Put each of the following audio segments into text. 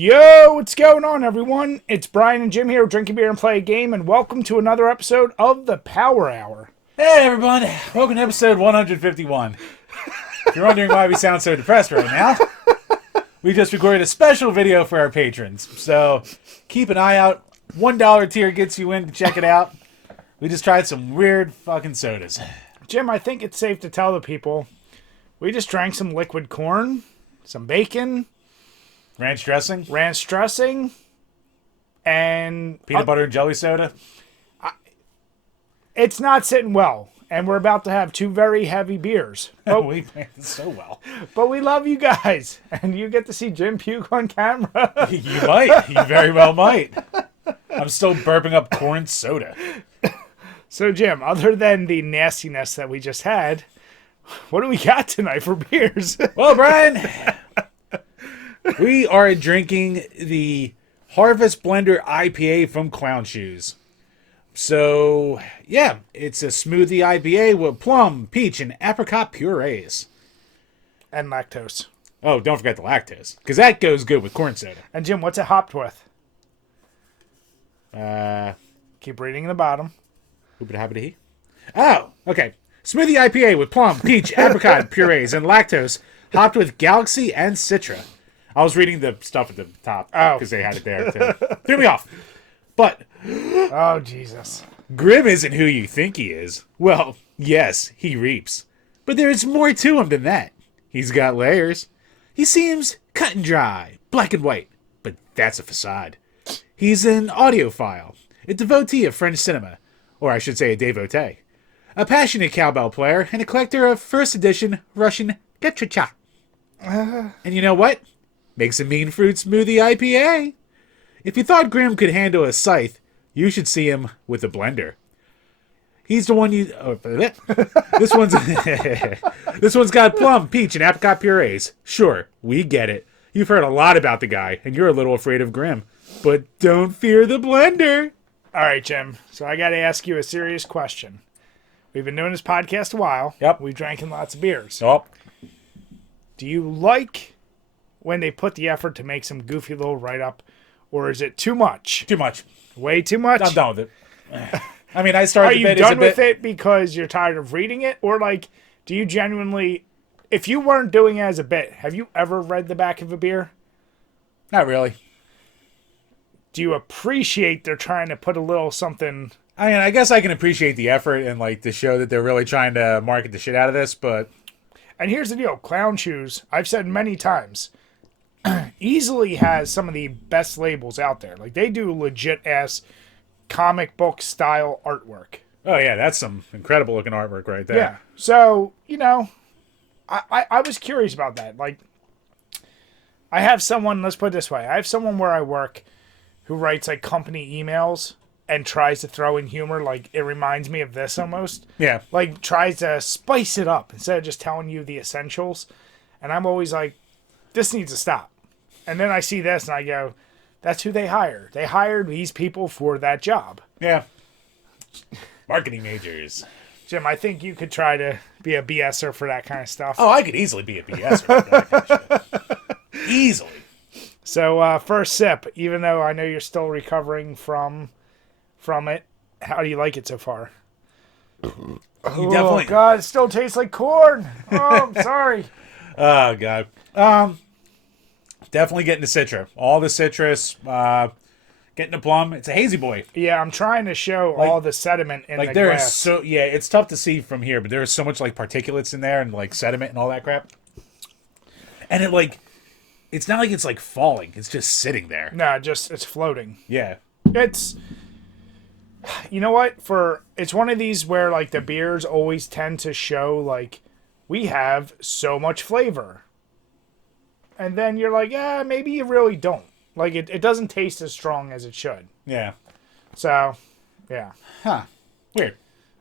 Yo, what's going on, everyone? It's Brian and Jim here with Drink a Beer and Play a Game, and welcome to another episode of the Power Hour. Hey everyone, welcome to episode 151. If you're wondering why we sound so depressed right now, we just recorded a special video for our patrons. So keep an eye out. $1 tier gets you in to check it out. We just tried some weird fucking sodas. Jim, I think it's safe to tell the people we just drank some liquid corn, some bacon, Ranch dressing, and peanut butter and jelly soda. It's not sitting well, and we're about to have two very heavy beers. But, We planned it so well. but we love you guys, and you get to see Jim puke on camera. You might. You very well might. I'm still burping up corn soda. So, Jim, other than the nastiness that we just had, what do we got tonight for beers? Well, Brian, we are drinking the Harvest Blender IPA from Clown Shoes. So, yeah, it's a smoothie IPA with plum, peach, and apricot purees. And lactose. Oh, don't forget the lactose, because that goes good with corn soda. And, Jim, what's it hopped with? Uh, Keep reading the bottom. Hoopity-hoppity-hee. Oh, okay. Smoothie IPA with plum, peach, apricot purees, and lactose, hopped with Galaxy and Citra. I was reading the stuff at the top because they had it there too. Threw me off. But Oh, Jesus. Grim isn't who you think he is. Well, yes, he reaps. But there's more to him than that. He's got layers. He seems cut and dry, black and white, but that's a facade. He's an audiophile, a devotee of French cinema, or I should say a devotee, a passionate cowbell player, and a collector of first edition Russian Gachacha. And you know what? Makes a mean fruit smoothie IPA. If you thought Grim could handle a scythe, you should see him with a blender. He's the one you... Oh, this one's... This one's got plum, peach, and apricot purees. Sure, we get it. You've heard a lot about the guy, and you're a little afraid of Grim. But don't fear the blender. All right, Jim. So I got to ask you a serious question. We've been doing this podcast a while. Yep. We've drank lots of beers. Oh, Do you like when they put the effort to make some goofy little write-up, or is it too much? too much. Way too much? I'm done with it. I mean, I started Are the you bit as a done with bit... it because you're tired of reading it? Or, like, do you genuinely... If you weren't doing it as a bit, have you ever read the back of a beer? Not really. Do you appreciate they're trying to put a little something... I mean, I guess I can appreciate the effort and, like, to show that they're really trying to market the shit out of this, but... And here's the deal. Clown Shoes, I've said many times, easily has some of the best labels out there. Like, they do legit-ass comic book style artwork. Oh, yeah, that's some incredible looking artwork right there. Yeah. So, you know, I was curious about that. Like, I have someone, let's put it this way. I have someone where I work who writes, like, company emails and tries to throw in humor. Like, it reminds me of this almost. Yeah. Like, tries to spice it up instead of just telling you the essentials. And I'm always like, this needs to stop. And then I see this and I go, that's who they hired. They hired these people for that job. Yeah. Marketing majors. Jim, I think you could try to be a BSer for that kind of stuff. Oh, I could easily be a BS for that kind of shit. Easily. So, first sip, even though I know you're still recovering from it, how do you like it so far? You Oh, definitely... God, it still tastes like corn. Oh, I'm sorry. Oh, God. Definitely getting the Citra. All the citrus, getting the plum. It's a hazy boy. Yeah, I'm trying to show all the sediment in Like, the there is glass. so... Yeah, it's tough to see from here, but there is so much, like, particulates in there and, like, sediment and all that crap. And it, like... It's not like it's, like, falling. It's just sitting there. No, it's floating. Yeah. It's... You know what? It's one of these where, like, the beers always tend to show, like, we have so much flavor. And then you're like, yeah, maybe you really don't. Like, it doesn't taste as strong as it should. Yeah. So, yeah. Huh. Weird.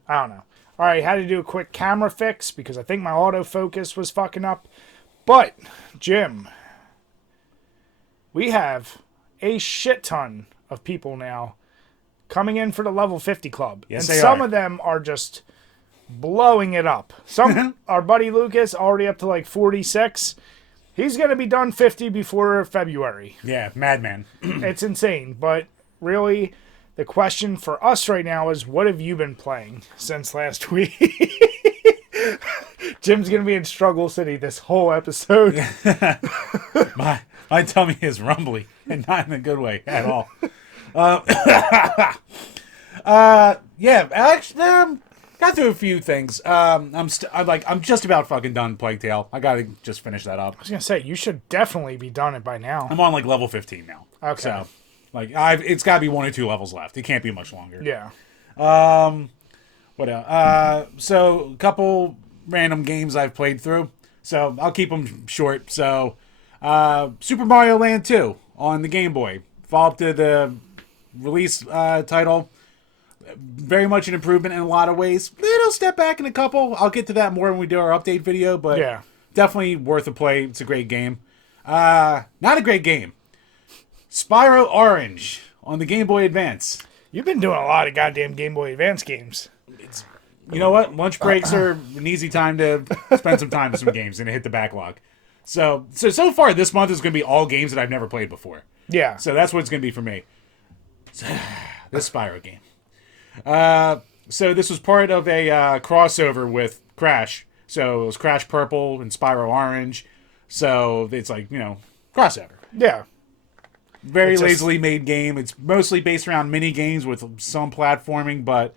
I don't know. All right, had to do a quick camera fix because I think my autofocus was fucking up. But, Jim, we have a shit ton of people now coming in for the level 50 club. Yes, and they some are. of them are just blowing it up. Some, our buddy Lucas, already up to like 46. He's going to be done 50 before February. Yeah, madman. It's insane. But really, the question for us right now is, what have you been playing since last week? Jim's going to be in Struggle City this whole episode. My tummy is rumbly, and not in a good way at all. Yeah, actually, got through a few things. I'm just about fucking done Plague Tale. I gotta just finish that up. I was going to say, you should definitely be done it by now. I'm on like level 15 now. Okay. So, like, it's got to be 1 or 2 levels left. It can't be much longer. Yeah. What else? So a couple random games I've played through. So I'll keep them short. So, Super Mario Land 2 on the Game Boy. Follow up to the release title. Very much an improvement in a lot of ways. Little step back in a couple. I'll get to that more when we do our update video, but yeah, definitely worth a play. It's a great game. Not a great game. Spyro Orange on the Game Boy Advance. You've been doing a lot of goddamn Game Boy Advance games. You know what? Lunch breaks are an easy time to spend some time with some games and hit the backlog. So far this month is going to be all games that I've never played before. Yeah. So that's what it's going to be for me. This Spyro game. So this was part of a crossover with Crash. So it was Crash Purple and Spyro Orange. So it's like, crossover. Yeah. Very lazily made game. It's mostly based around mini games with some platforming, but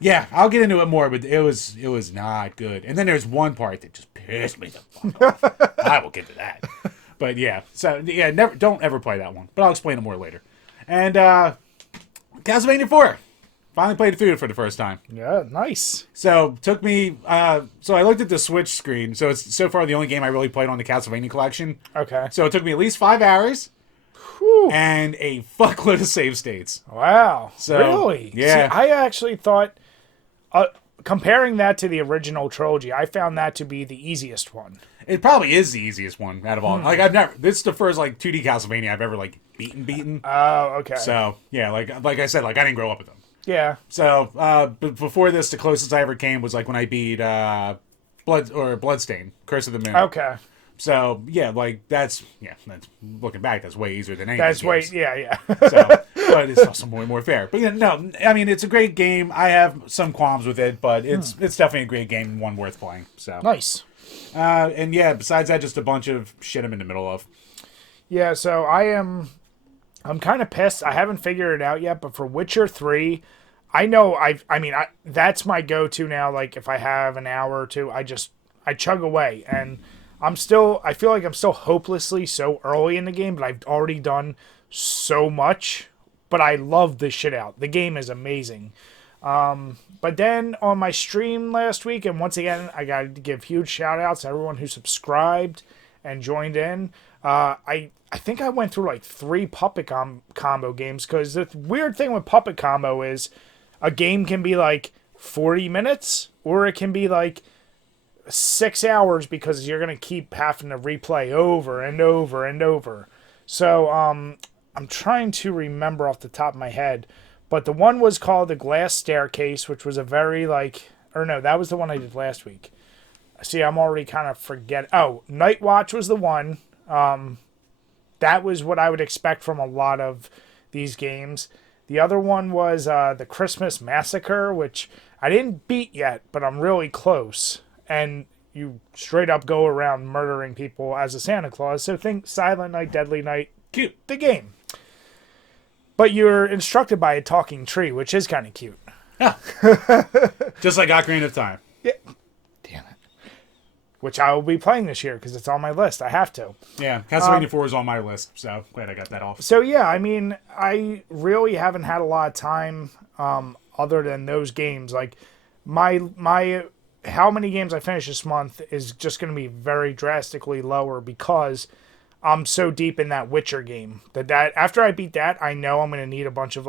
yeah, I'll get into it more. But it was not good. And then there's one part that just pissed me the fuck off. I will get to that. But yeah, so yeah, don't ever play that one. But I'll explain it more later. And Castlevania 4. Finally played it through for the first time. Yeah, nice. So took me. So I looked at the Switch screen. So it's so far the only game I really played on the Castlevania collection. Okay. So it took me at least 5 hours. Whew. And a fuckload of save states. Wow. So, really? yeah. See, I actually thought, comparing that to the original trilogy, I found that to be the easiest one. It probably is the easiest one out of all. Like this is the first 2D Castlevania I've ever beaten. Oh, okay. So yeah, like I said, I didn't grow up with them. Yeah. So but before this, the closest I ever came was when I beat Bloodstain, Curse of the Moon. Okay. So yeah, that's looking back, that's way easier than any. That's of these way, games. yeah. So, but it's also more fair. But no, I mean it's a great game. I have some qualms with it, but it's definitely a great game and one worth playing. So Nice. And yeah, besides that, just a bunch of shit I'm in the middle of. Yeah, so I'm kind of pissed. I haven't figured it out yet, but for Witcher 3, I know that's my go-to now. Like if I have an hour or two, I chug away, and I feel like I'm still hopelessly so early in the game, but I've already done so much. But I love this shit out. The game is amazing. But then on my stream last week, and once again, I got to give huge shout outs to everyone who subscribed and joined in. I think I went through 3 Puppet Combo games, because the weird thing with Puppet Combo is a game can be 40 minutes or it can be 6 hours, because you're going to keep having to replay over and over and over. So I'm trying to remember off the top of my head, but the one was called The Glass Staircase, which was a very that was the one I did last week. See, I'm already kind of forgetting. Oh, Night Watch was the one. That was what I would expect from a lot of these games. The other one was the Christmas Massacre, which I didn't beat yet, but I'm really close. And you straight up go around murdering people as a Santa Claus. So think Silent Night, Deadly Night, cute, the game. But you're instructed by a talking tree, which is kind of cute. Yeah. Just like Ocarina of Time. Yeah. Damn it. Which I will be playing this year because it's on my list. I have to. Yeah, Castlevania 4 is on my list, so glad I got that off. So yeah, I mean, I really haven't had a lot of time other than those games. My how many games I finish this month is just going to be very drastically lower because I'm so deep in that Witcher game that after I beat that, I know I'm going to need a bunch of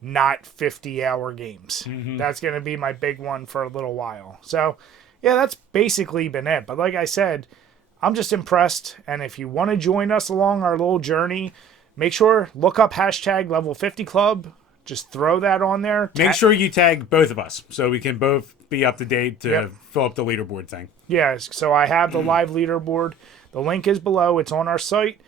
not 50-hour games. Mm-hmm. That's going to be my big one for a little while. So yeah, that's basically been it. But like I said, I'm just impressed. And if you want to join us along our little journey, make sure look up #Level50Club. Just throw that on there. Make sure you tag both of us so we can both be up to date to fill up the leaderboard thing. Yeah, so I have the live leaderboard. The link is below. It's on our site.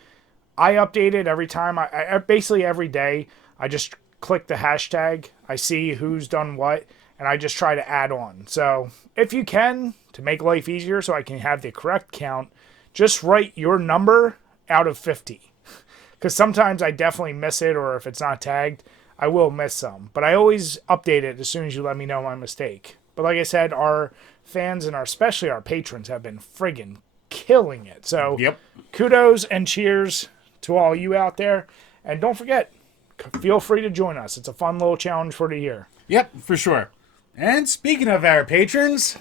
I update it every time. I basically every day. I just click the hashtag. I see who's done what, and I just try to add on. So if you can, to make life easier so I can have the correct count, just write your number out of 50. Because sometimes I definitely miss it, or if it's not tagged, I will miss some. But I always update it as soon as you let me know my mistake. But like I said, our fans and especially our patrons have been friggin' killing it. So kudos and cheers to all you out there. And don't forget, feel free to join us. It's a fun little challenge for the year. Yep, for sure. And speaking of our patrons,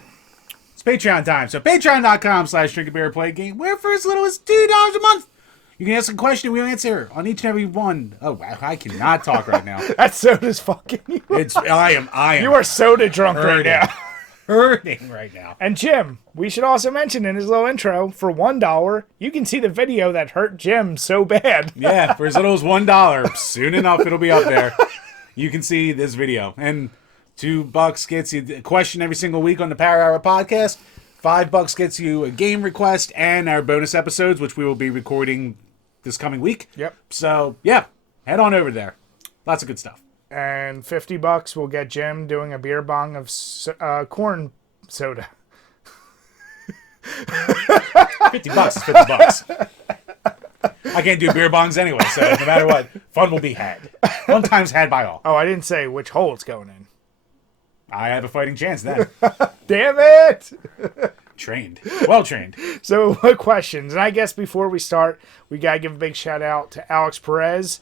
it's Patreon time. So patreon.com/DrinkABeerandPlayAGame, where for as little as $2 a month, you can ask a question we'll answer on each and every one. Oh, wow, I cannot talk right now. That soda's fucking you. I am. You are soda drunk right now. Hurting right now. And Jim, we should also mention in his little intro, for $1, you can see the video that hurt Jim so bad. Yeah, for as little as $1. Soon enough, it'll be up there. You can see this video. And $2 gets you a question every single week on the Power Hour podcast. $5 gets you a game request and our bonus episodes, which we will be recording this coming week. Yep. So, yeah, head on over there. Lots of good stuff. And $50 will get Jim doing a beer bong of corn soda. $50 is $50. I can't do beer bongs anyway, so no matter what, fun will be had. Fun times had by all. Oh, I didn't say which hole it's going in. I have a fighting chance then. Damn it! Trained. Well trained. So, what questions? And I guess before we start, we got to give a big shout out to Alex Perez.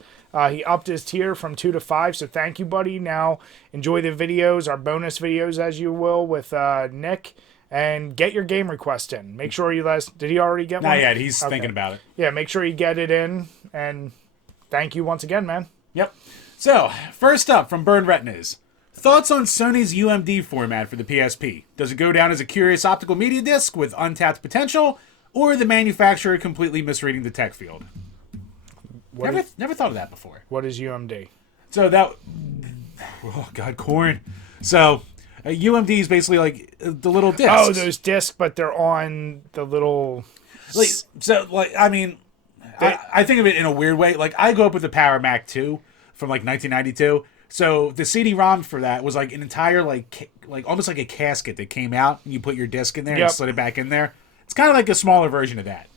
He upped his tier from 2 to 5, so thank you, buddy. Now, enjoy the videos, our bonus videos, as you will, with Nick. And get your game request in. Make sure you did he already get one? Not yet. He's thinking about it. Yeah, make sure you get it in. And thank you once again, man. Yep. So, first up from Burn Retinas. Thoughts on Sony's UMD format for the PSP? Does it go down as a curious optical media disc with untapped potential, or the manufacturer completely misreading the tech field? Never thought of that before. What is UMD? So that... Oh, God, corn. So... UMD is basically like the little discs. Oh, those discs, but they're on the little... I think of it in a weird way. Like, I grew up with the Power Mac 2 from, 1992. So the CD-ROM for that was, an entire, almost like a casket that came out, and you put your disc in there and slid it back in there. It's kind of like a smaller version of that.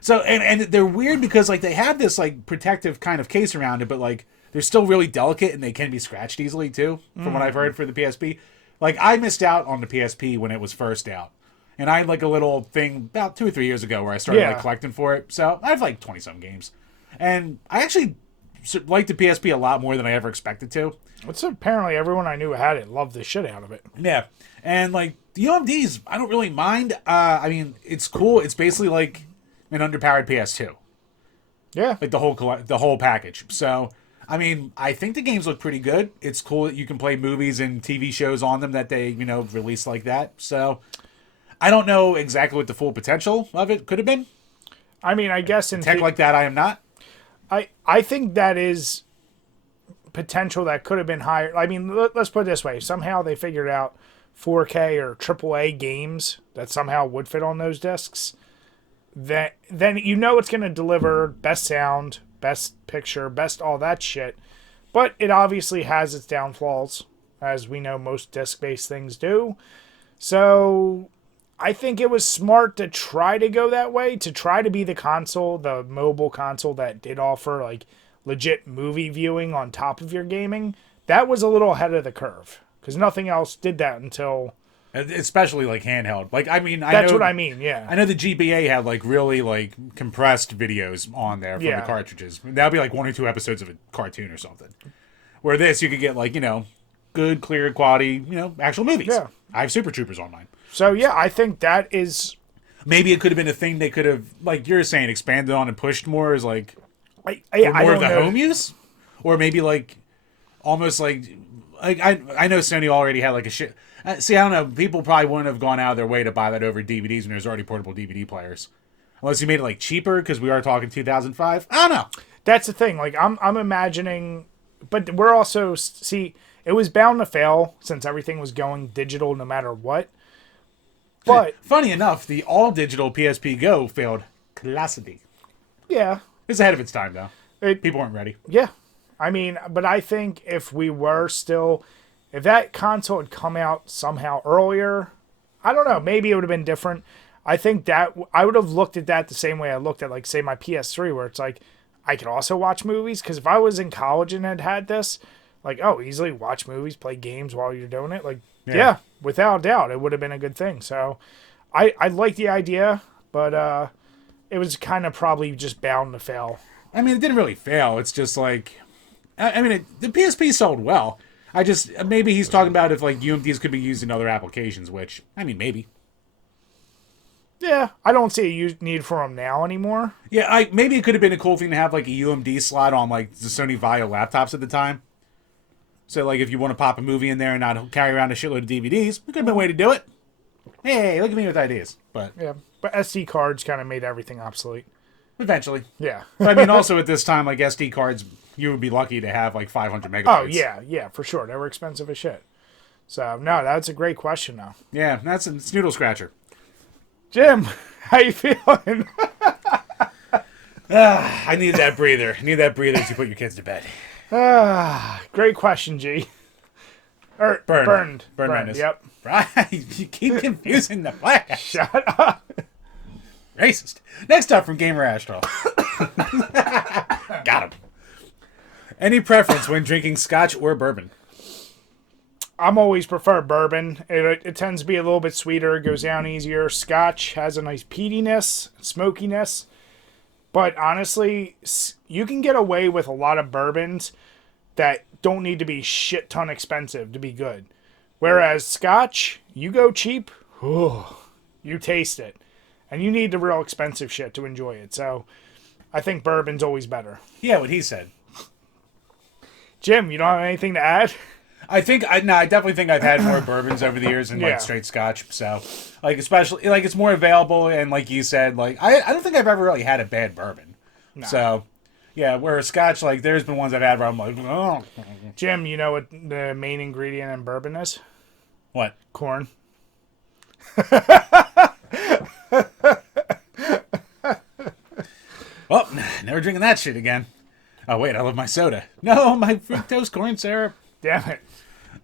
So, and they're weird because, they have this, protective kind of case around it, but, they're still really delicate, and they can be scratched easily, too, from what I've heard for the PSP. I missed out on the PSP when it was first out. And I had, a little thing about 2 or 3 years ago where I started, collecting for it. So I have, 20-some games. And I actually liked the PSP a lot more than I ever expected to. What's apparently everyone I knew had it loved the shit out of it. Yeah. And, the UMDs, I don't really mind. It's cool. It's basically, an underpowered PS2. Yeah. The whole package. So... I think the games look pretty good. It's cool that you can play movies and TV shows on them that they, release like that. So, I don't know exactly what the full potential of it could have been. I guess in tech like that, I am not. I think that is potential that could have been higher. Let's put it this way. Somehow they figured out 4K or AAA games that somehow would fit on those discs. Then it's going to deliver best sound, best picture, best all that shit. But it obviously has its downfalls, as we know most disc-based things do. So I think it was smart to try to go that way, to try to be the mobile console that did offer legit movie viewing on top of your gaming. That was a little ahead of the curve, because nothing else did that until... Especially handheld. That's what I mean, yeah. I know the GBA had really compressed videos on there from the cartridges. That would be 1 or 2 episodes of a cartoon or something. Where this, you could get good, clear quality, actual movies. Yeah. I have Super Troopers on mine. So yeah, I think that is... Maybe it could have been a thing they could have, you're saying, expanded on and pushed more as more of the home use? Or maybe almost I know Sony already had a shit... See, I don't know. People probably wouldn't have gone out of their way to buy that over DVDs when there's already portable DVD players. Unless you made it cheaper, because we are talking 2005. I don't know. That's the thing. I'm imagining, but we're also it was bound to fail since everything was going digital no matter what. But Funny enough, the all-digital PSP Go failed classically. yeah, It's ahead of its time, though. it People weren't ready. yeah. I mean, but I think if we were still, if that console had come out somehow earlier, I don't know, maybe it would have been different. I think that I would have looked at that the same way I looked at, like, say, my PS3, where it's like, I could also watch movies. Because if I was in college and had this, like, oh, easily watch movies, play games while you're doing it. Like, yeah, without a doubt, it would have been a good thing. So I like the idea, but it was kind of probably just bound to fail. I mean, it didn't really fail. It's just like, the PSP sold well. Maybe he's talking about if, like, UMDs could be used in other applications, which, I mean, maybe. Yeah, I don't see a need for them now anymore. Yeah, maybe it could have been a cool thing to have, like, a UMD slot on, like, the Sony VAIO laptops at the time. So, like, if you want to pop a movie in there and not carry around a shitload of DVDs, it could have been a way to do it. Hey, look at me with ideas. But Yeah, but SD cards kind of made everything obsolete. eventually. Yeah. But, I mean, also at this time, like, SD cards, you would be lucky to have, like, 500 megabytes. Oh, yeah, for sure. They were expensive as shit. So, no, that's a great question, though. Yeah, it's Noodle Scratcher. Jim, how you feeling? I need that breather. I need that breather as you put your kids to bed. Great question, G. Burned. Menace. Yep. Right. You keep confusing the flash. Shut up. Racist. Next up from Gamer Astral. Got him. Any preference when drinking scotch or bourbon? I'm always prefer bourbon. It tends to be a little bit sweeter. It goes down easier. Scotch has a nice peatiness, smokiness. But honestly, you can get away with a lot of bourbons that don't need to be shit ton expensive to be good. Whereas scotch, you go cheap, you taste it. And you need the real expensive shit to enjoy it. So I think bourbon's always better. Yeah, what he said. Jim, you don't have anything to add? I definitely think I've had more bourbons over the years than like straight scotch. So, like, especially like it's more available, and like you said, like I don't think I've ever really had a bad bourbon. No. So, yeah, whereas scotch, like there's been ones I've had where I'm like, oh. Jim, you know what the main ingredient in bourbon is? What? Corn. Well, never drinking that shit again. Oh wait, I love my soda. No, my fructose corn syrup. Damn it.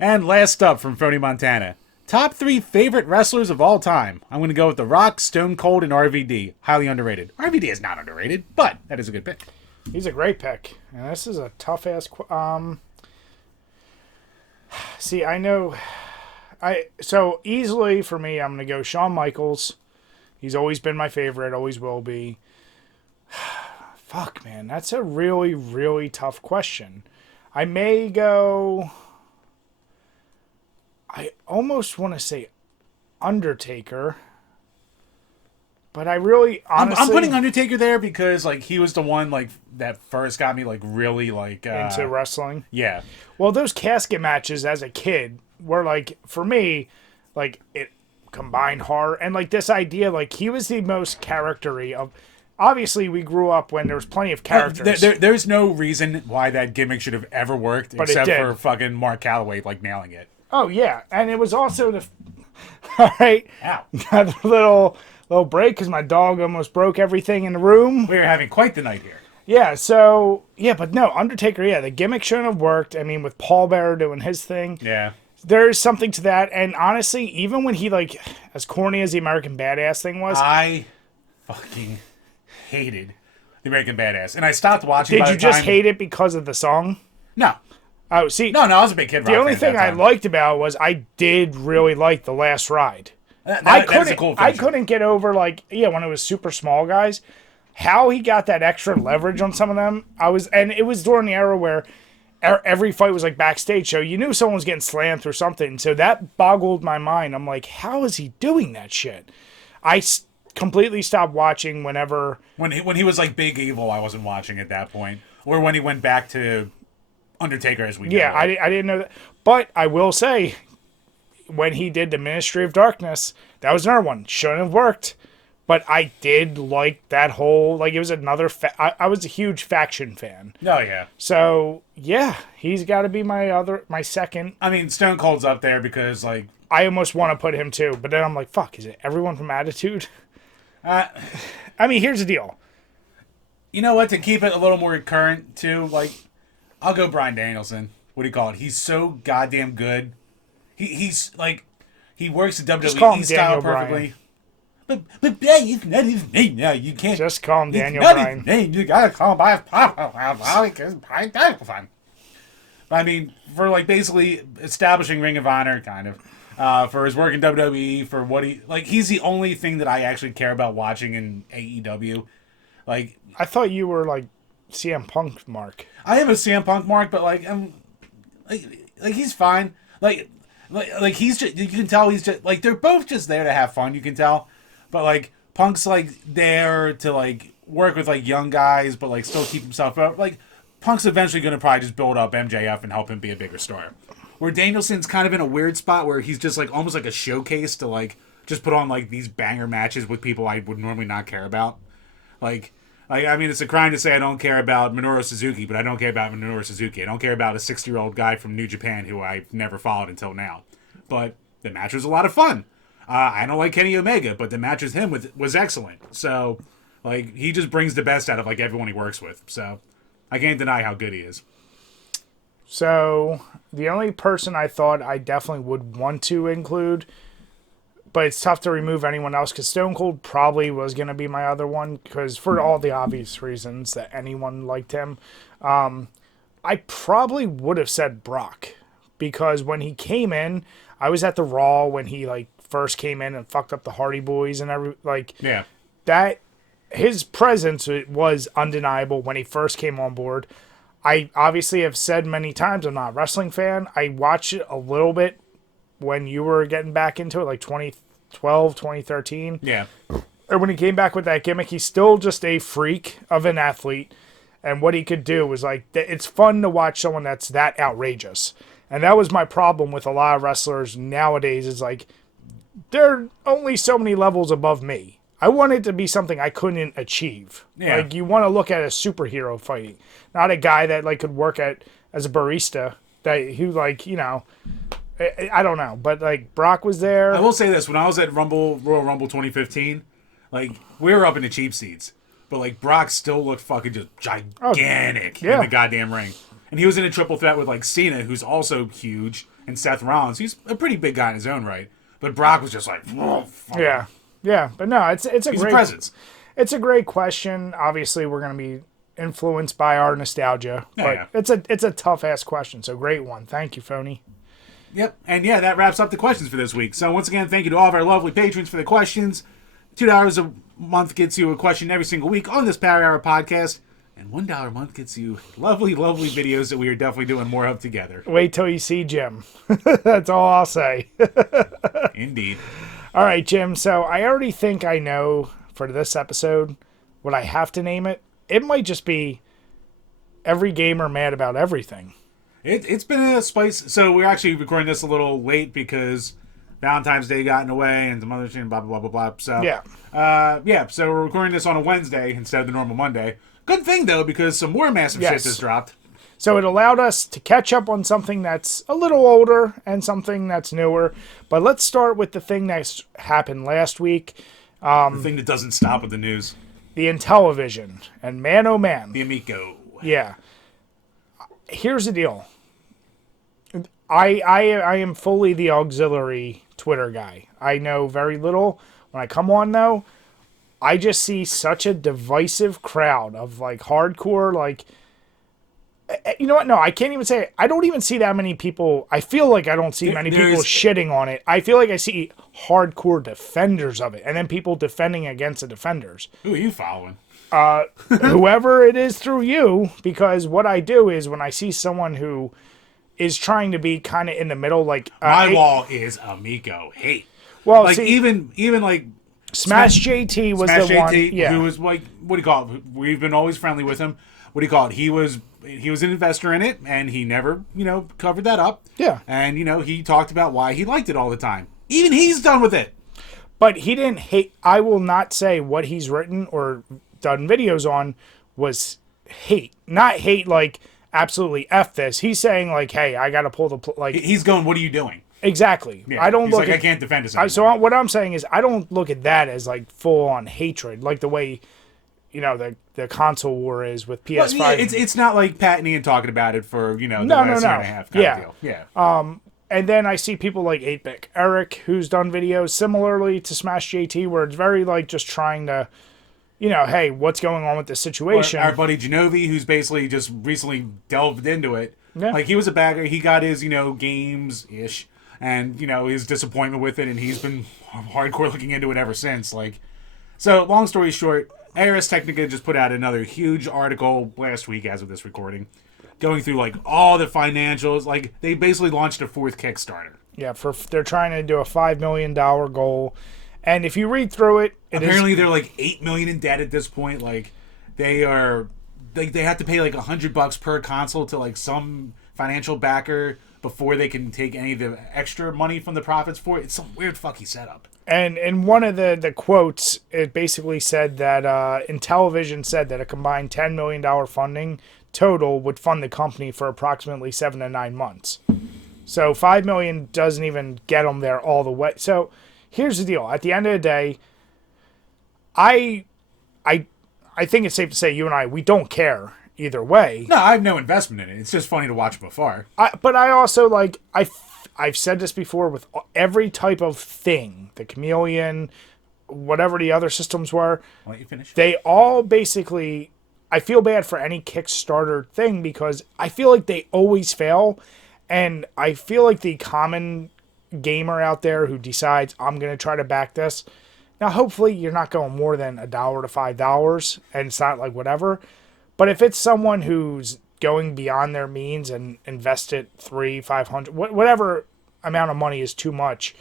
And last up from Phony Montana. Top 3 favorite wrestlers of all time. I'm going to go with The Rock, Stone Cold, and RVD. Highly underrated. RVD is not underrated, but that is a good pick. He's a great pick. And this is a tough-ass... See, I know... So, easily for me, I'm going to go Shawn Michaels. He's always been my favorite, always will be. Fuck, man. That's a really, really tough question. I may go... I almost want to say Undertaker, but I really honestly... I'm putting Undertaker there because like he was the one like that first got me like really like into wrestling. Yeah. Well, those casket matches as a kid were like, for me, like it combined horror and like this idea, like he was the most charactery of... Obviously, we grew up when there was plenty of characters. There's no reason why that gimmick should have ever worked, but except for fucking Mark Calloway like nailing it. Oh, yeah. And it was also the... All right. Ow. Got a little break because my dog almost broke everything in the room. We were having quite the night here. Yeah, so... Yeah, but no, Undertaker, yeah, the gimmick shouldn't have worked. I mean, with Paul Bearer doing his thing. Yeah. There's something to that. And honestly, even when he, like... As corny as the American Badass thing was... I fucking hated the American Badass. And I stopped watching. Did you just hate it because of the song? No. Oh, see... No, I was a big Kid Rock fan. The only thing I liked about was I did really like The Last Ride. That was a cool feature. I couldn't get over, like, when it was super small guys, how he got that extra leverage on some of them. And it was during the era where every fight was like backstage, so you knew someone was getting slammed through something. So that boggled my mind. I'm like, how is he doing that shit? I completely stopped watching whenever... When he was like Big Evil, I wasn't watching at that point. Or when he went back to Undertaker as we know. Yeah, I didn't know that. But I will say, when he did the Ministry of Darkness, that was another one. Shouldn't have worked. But I did like that whole... Like, it was another... I was a huge faction fan. Oh, yeah. So, yeah, he's got to be my second. I mean, Stone Cold's up there because, like, I almost want to put him too, but then I'm like, fuck, is it everyone from Attitude? I mean, here's the deal. You know what? To keep it a little more current, too, like, I'll go Bryan Danielson. What do you call it? He's so goddamn good. He's like, he works the WWE style perfectly. But it's not his name now. You can't. Just call him Daniel His Bryan. name. You gotta call him by his Papa. I mean, for like basically establishing Ring of Honor, kind of, for his work in WWE, for what he's the only thing that I actually care about watching in AEW. Like, I thought you were like CM Punk Mark. I am a CM Punk Mark, but like he's fine. Like he's just, you can tell he's just like, they're both just there to have fun. You can tell, but like Punk's like there to like work with like young guys, but like still keep himself up. Like Punk's eventually going to probably just build up MJF and help him be a bigger star. Where Danielson's kind of in a weird spot where he's just like almost like a showcase to like just put on like these banger matches with people I would normally not care about. Like, I mean, it's a crime to say I don't care about Minoru Suzuki, but I don't care about Minoru Suzuki. I don't care about a 60-year-old guy from New Japan who I've never followed until now. But the match was a lot of fun. I don't like Kenny Omega, but the match with him was excellent. So, like, he just brings the best out of, like, everyone he works with. So, I can't deny how good he is. So, the only person I thought I definitely would want to include, but it's tough to remove anyone else, because Stone Cold probably was going to be my other one, because for all the obvious reasons that anyone liked him. I probably would have said Brock, because when he came in, I was at the Raw when he like first came in and fucked up the Hardy Boys and that his presence was undeniable when he first came on board. I obviously have said many times I'm not a wrestling fan. I watched it a little bit when you were getting back into it, like 2012, 2013. Yeah. Or when he came back with that gimmick, he's still just a freak of an athlete. And what he could do was like, it's fun to watch someone that's that outrageous. And that was my problem with a lot of wrestlers nowadays, is like, they're only so many levels above me. I want it to be something I couldn't achieve. Yeah. Like, you want to look at a superhero fighting, not a guy that like could work as a barista, who like, you know, I don't know. But like, Brock was there. I will say this, when I was at Royal Rumble 2015, like, we were up in the cheap seats. But, like, Brock still looked fucking just gigantic in the goddamn ring. And he was in a triple threat with, like, Cena, who's also huge, and Seth Rollins. He's a pretty big guy in his own right. But Brock was just like, whoa, fuck. Yeah. Yeah. But no, it's a He's great presence. It's a great question. Obviously, we're going to be influenced by our nostalgia. But it's a tough-ass question. So, great one. Thank you, Phony. Yep. And, yeah, that wraps up the questions for this week. So, once again, thank you to all of our lovely patrons for the questions. $2 a month gets you a question every single week on this Power Hour podcast, and $1 a month gets you lovely, lovely videos that we are definitely doing more of together. Wait till you see Jim. That's all I'll say. Indeed. All right, Jim. So I already think I know for this episode what I have to name it. It might just be Every Gamer Mad About Everything. It's been a spice. So we're actually recording this a little late because Valentine's Day got in the way and some other shit, blah, blah, blah, blah, blah. So, so we're recording this on a Wednesday instead of the normal Monday. Good thing, though, because some more massive shit has dropped. So it allowed us to catch up on something that's a little older and something that's newer. But let's start with the thing that happened last week. The thing that doesn't stop with the news. The Intellivision. And man, oh man. The Amico. Yeah. Here's the deal. I am fully the auxiliary Twitter guy. I know very little. When I come on, though, I just see such a divisive crowd of, like, hardcore, like... You know what? No, I can't even say it. I don't even see that many people... I feel like I don't see many people shitting on it. I feel like I see hardcore defenders of it, and then people defending against the defenders. Who are you following? Whoever it is through you, because what I do is when I see someone who is trying to be kind of in the middle, like... My wall is Amico hate. Well, like, see, even like... Smash JT was the one... Yeah. Who was, like, what do you call it? We've been always friendly with him. What do you call it? He was an investor in it, and he never, covered that up. Yeah. And, he talked about why he liked it all the time. Even he's done with it. But he didn't hate... I will not say what he's written or done videos on was hate. Not hate like... absolutely F this. He's saying, like, hey, I got to pull the... like. He's going, what are you doing? Exactly. Yeah. I don't He's look like, at, I can't defend this anymore. so what I'm saying is I don't look at that as like full on hatred, like the way, the console war is with Well, PS5. yeah, it's not like Pat and Ian talking about it for, the No, last no, year no. and a half kind Yeah. of deal. Yeah. And then I see people like 8-Bit Eric, who's done videos similarly to Smash JT, where it's very like just trying to, hey, what's going on with this Or situation? our buddy Genovi, who's basically just recently delved into it. Yeah. Like, he was a bagger. He got his, games-ish, and, his disappointment with it, and he's been hardcore looking into it ever since. Like, so, long story short, ARS Technica just put out another huge article last week as of this recording, going through, like, all the financials. Like, they basically launched a 4th Kickstarter. Yeah, they're trying to do a $5 million goal. And if you read through it, Apparently they're like $8 million in debt at this point. Like, they have to pay like $100 per console to like some financial backer before they can take any of the extra money from the profits for it. It's some weird fucking setup. And in one of the quotes, it basically said that Intellivision said that a combined $10 million funding total would fund the company for approximately 7 to 9 months. So $5 million doesn't even get them there all the way. So here's the deal. At the end of the day, I think it's safe to say you and I, we don't care either way. No, I have no investment in it. It's just funny to watch from afar. But I also like I've said this before with every type of thing, the Chameleon, whatever the other systems were. Why don't you finish? They all basically, I feel bad for any Kickstarter thing because I feel like they always fail, and I feel like the common gamer out there who decides I'm going to try to back this. Now, hopefully, you're not going more than $1 to $5, and it's not like whatever. But if it's someone who's going beyond their means and invested $300, $500, whatever amount of money is too much,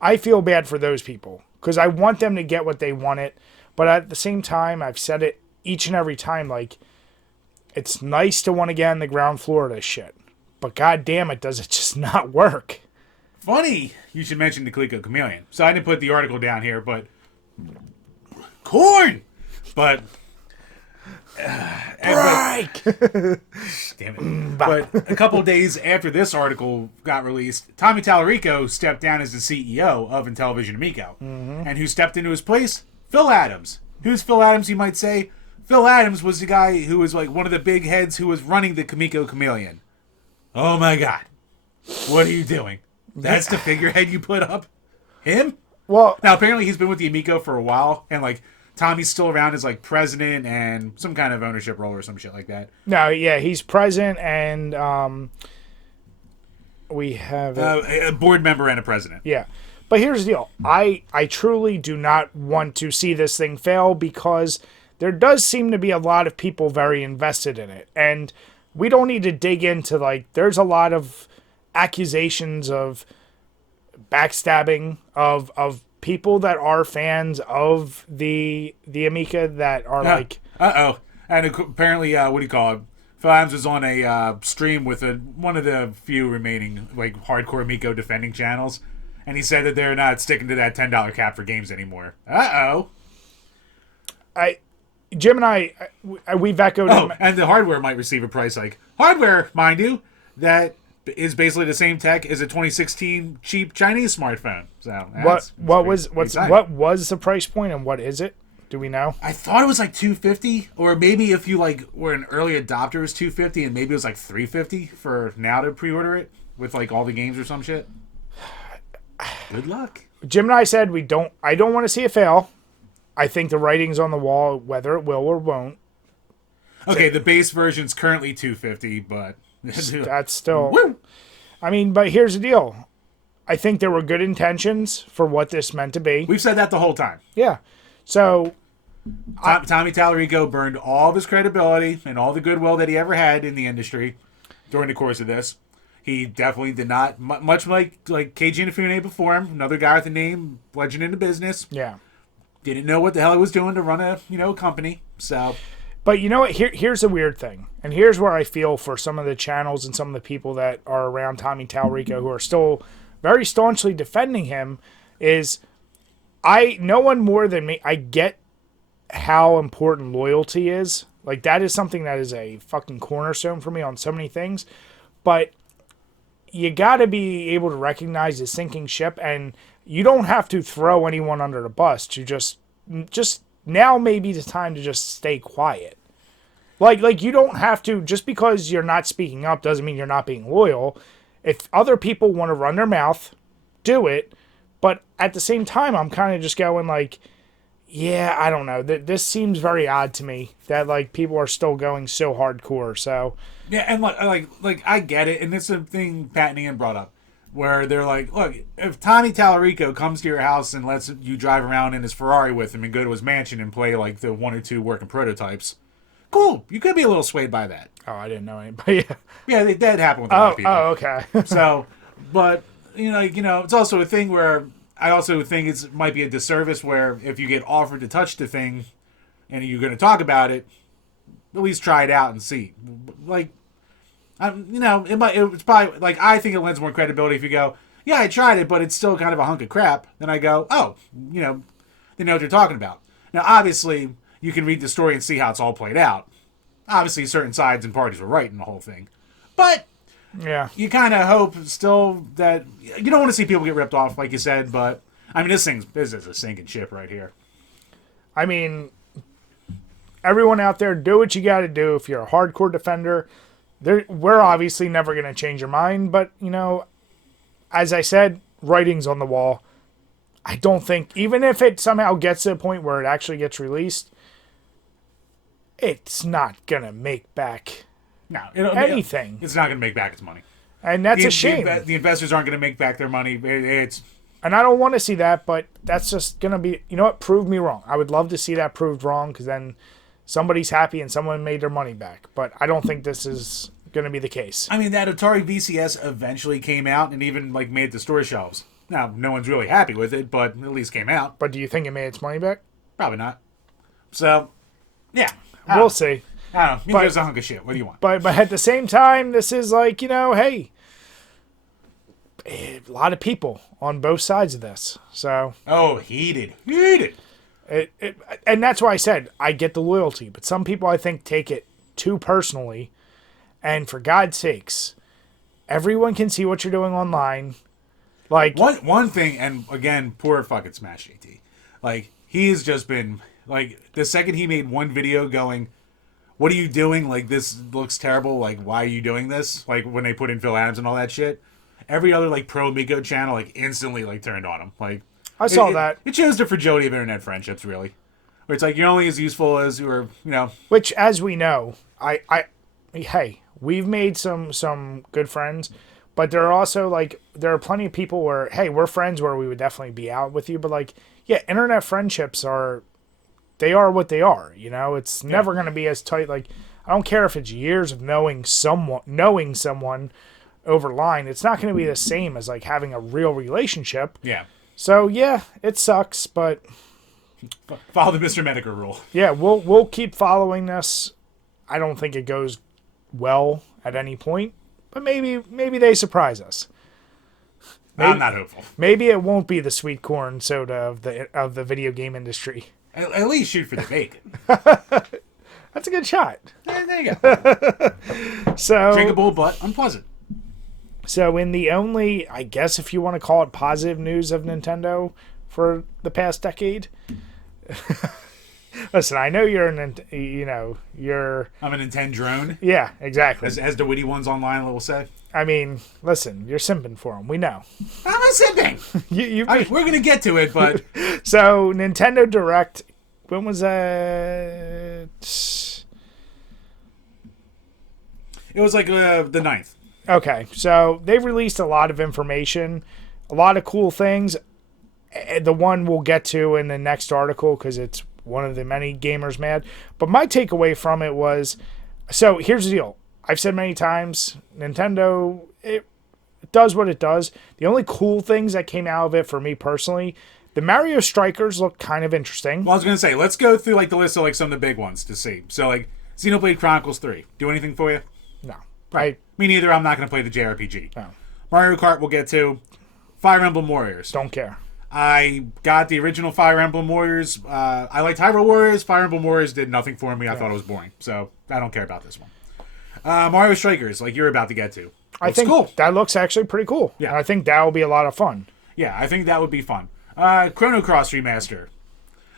I feel bad for those people because I want them to get what they wanted. But at the same time, I've said it each and every time, like, it's nice to want to get on the ground floor of this shit. But god damn it, does it just not work? Funny you should mention the Coleco Chameleon. So I didn't put the article down here, but corn. But Break! damn it. But a couple days after this article got released, Tommy Tallarico stepped down as the CEO of Intellivision Amico. Mm-hmm. And who stepped into his place? Phil Adams. Who's Phil Adams, you might say? Phil Adams was the guy who was like one of the big heads who was running the Amico Chameleon. Oh my god. What are you doing? That's the figurehead you put up? Him? Well, Now, apparently he's been with the Amico for a while, and, like, Tommy's still around as, like, president and some kind of ownership role or some shit like that. no, yeah, he's president and we have... A board member and a president. Yeah. But here's the deal. I truly do not want to see this thing fail because there does seem to be a lot of people very invested in it. And we don't need to dig into, like, there's a lot of accusations of backstabbing of people that are fans of the Amica that are like... Uh-oh. And apparently, what do you call it? Phil Adams was on a stream with one of the few remaining, like, hardcore Amico defending channels. And he said that they're not sticking to that $10 cap for games anymore. Uh-oh. Jim and I, we've echoed... Oh, and the hardware might receive a price hike. Hardware, mind you, that is basically the same tech as a 2016 cheap Chinese smartphone. So what was the price point and what is it? Do we know? I thought it was like $250, or maybe if you like were an early adopter, it was $250, and maybe it was like $350 for now to pre-order it with like all the games or some shit. Good luck. Jim and I said I don't want to see it fail. I think the writing's on the wall whether it will or won't. Okay, the base version's currently $250, but that's still... Woo! I mean, but here's the deal. I think there were good intentions for what this meant to be. We've said that the whole time. Yeah. So... Tommy Tallarico burned all of his credibility and all the goodwill that he ever had in the industry during the course of this. He definitely did not, much like Keiji Inafune before him, another guy with a name, legend in the business. Yeah. Didn't know what the hell he was doing to run a company. So... But you know what? Here's the weird thing. And here's where I feel for some of the channels and some of the people that are around Tommy Tallarico who are still very staunchly defending him is no one more than me, I get how important loyalty is. Like, that is something that is a fucking cornerstone for me on so many things. But you got to be able to recognize a sinking ship, and you don't have to throw anyone under the bus to just now may be the time to just stay quiet. Like you don't have to, just because you're not speaking up doesn't mean you're not being loyal. If other people want to run their mouth, do it. But at the same time, I'm kind of just going like, yeah, I don't know. This seems very odd to me that like people are still going so hardcore. So Yeah, and like I get it, and it's a thing Pat and Ian brought up, where they're like, look, if Tommy Tallarico comes to your house and lets you drive around in his Ferrari with him and go to his mansion and play like the 1 or 2 working prototypes, cool. You could be a little swayed by that. oh, I didn't know anybody. Yeah, that happened with a lot of people. Oh, okay. So, but it's also a thing where I also think it might be a disservice where if you get offered to touch the thing and you're going to talk about it, at least try it out and see. Like, it's probably like I think it lends more credibility if you go, yeah, I tried it, but it's still kind of a hunk of crap. Then I go, oh, they know what they're talking about. Now, obviously, you can read the story and see how it's all played out. Obviously, certain sides and parties were right in the whole thing, but Yeah. you kind of hope still that you don't want to see people get ripped off, like you said. But I mean, this is a sinking ship right here. I mean, everyone out there, do what you got to do. If you're a hardcore defender, we're obviously never going to change your mind. But, as I said, writing's on the wall. I don't think, even if it somehow gets to a point where it actually gets released, it's not going to make back anything. It's not going to make back its money. And that's a shame. The investors aren't going to make back their money. And I don't want to see that, but that's just going to be, prove me wrong. I would love to see that proved wrong, because then somebody's happy and someone made their money back. But I don't think this is going to be the case. I mean, that Atari VCS eventually came out and even made the store shelves. Now, no one's really happy with it, but at least came out. But do you think it made its money back? Probably not. So, yeah. We'll see. I don't know. There's a hunk of shit. What do you want? But at the same time, this is like, hey, a lot of people on both sides of this. So. Oh, heated. And that's why I said I get the loyalty. But some people, I think, take it too personally. And for God's sakes, everyone can see what you're doing online. Like one thing, and again, poor fucking Smash JT. Like, he's just been, like, the second he made one video going, what are you doing? Like, this looks terrible. Like, why are you doing this? Like, when they put in Phil Adams and all that shit. Every other, like, pro Amico channel, like, instantly, like, turned on him. Like, I saw that. It shows the fragility of internet friendships, really. Where it's like, you're only as useful as you are, Which, as we know, hey, we've made some good friends. But there are also, like, there are plenty of people where, hey, we're friends where we would definitely be out with you. But, like, yeah, internet friendships are what they are, It's never going to be as tight. Like, I don't care if it's years of knowing someone over line. It's not going to be the same as, like, having a real relationship. Yeah. So, yeah, it sucks, but... Follow the Mr. Medica rule. Yeah, we'll keep following this. I don't think it goes well at any point. But maybe they surprise us. I'm not hopeful. Maybe it won't be the sweet corn soda of the video game industry. At least shoot for the bacon. That's a good shot. There you go. So drinkable but unpleasant. So in the only, I guess if you want to call it positive news of Nintendo for the past decade. Listen, I know you're I'm a Nintendo drone. Yeah, exactly. As the witty ones online will say. I mean, listen, you're simping for them. We know. I'm not simping. We're going to get to it, but... So, Nintendo Direct, when was that? It was like the 9th. Okay, so they've released a lot of information, a lot of cool things. The one we'll get to in the next article because it's one of the many GamersMad. But my takeaway from it was, so here's the deal. I've said many times, Nintendo, it does what it does. The only cool things that came out of it for me personally, the Mario Strikers look kind of interesting. Well, I was going to say, let's go through like the list of like some of the big ones to see. So like Xenoblade Chronicles 3. Do anything for you? No. Right. Me neither. I'm not going to play the JRPG. No. Mario Kart we'll get to. Fire Emblem Warriors. Don't care. I got the original Fire Emblem Warriors. I liked Hyrule Warriors. Fire Emblem Warriors did nothing for me. I thought it was boring. So I don't care about this one. Mario Strikers, like you're about to get to. I Looks think cool. that looks actually pretty cool. Yeah. And I think that will be a lot of fun. Yeah, I think that would be fun. Chrono Cross Remaster.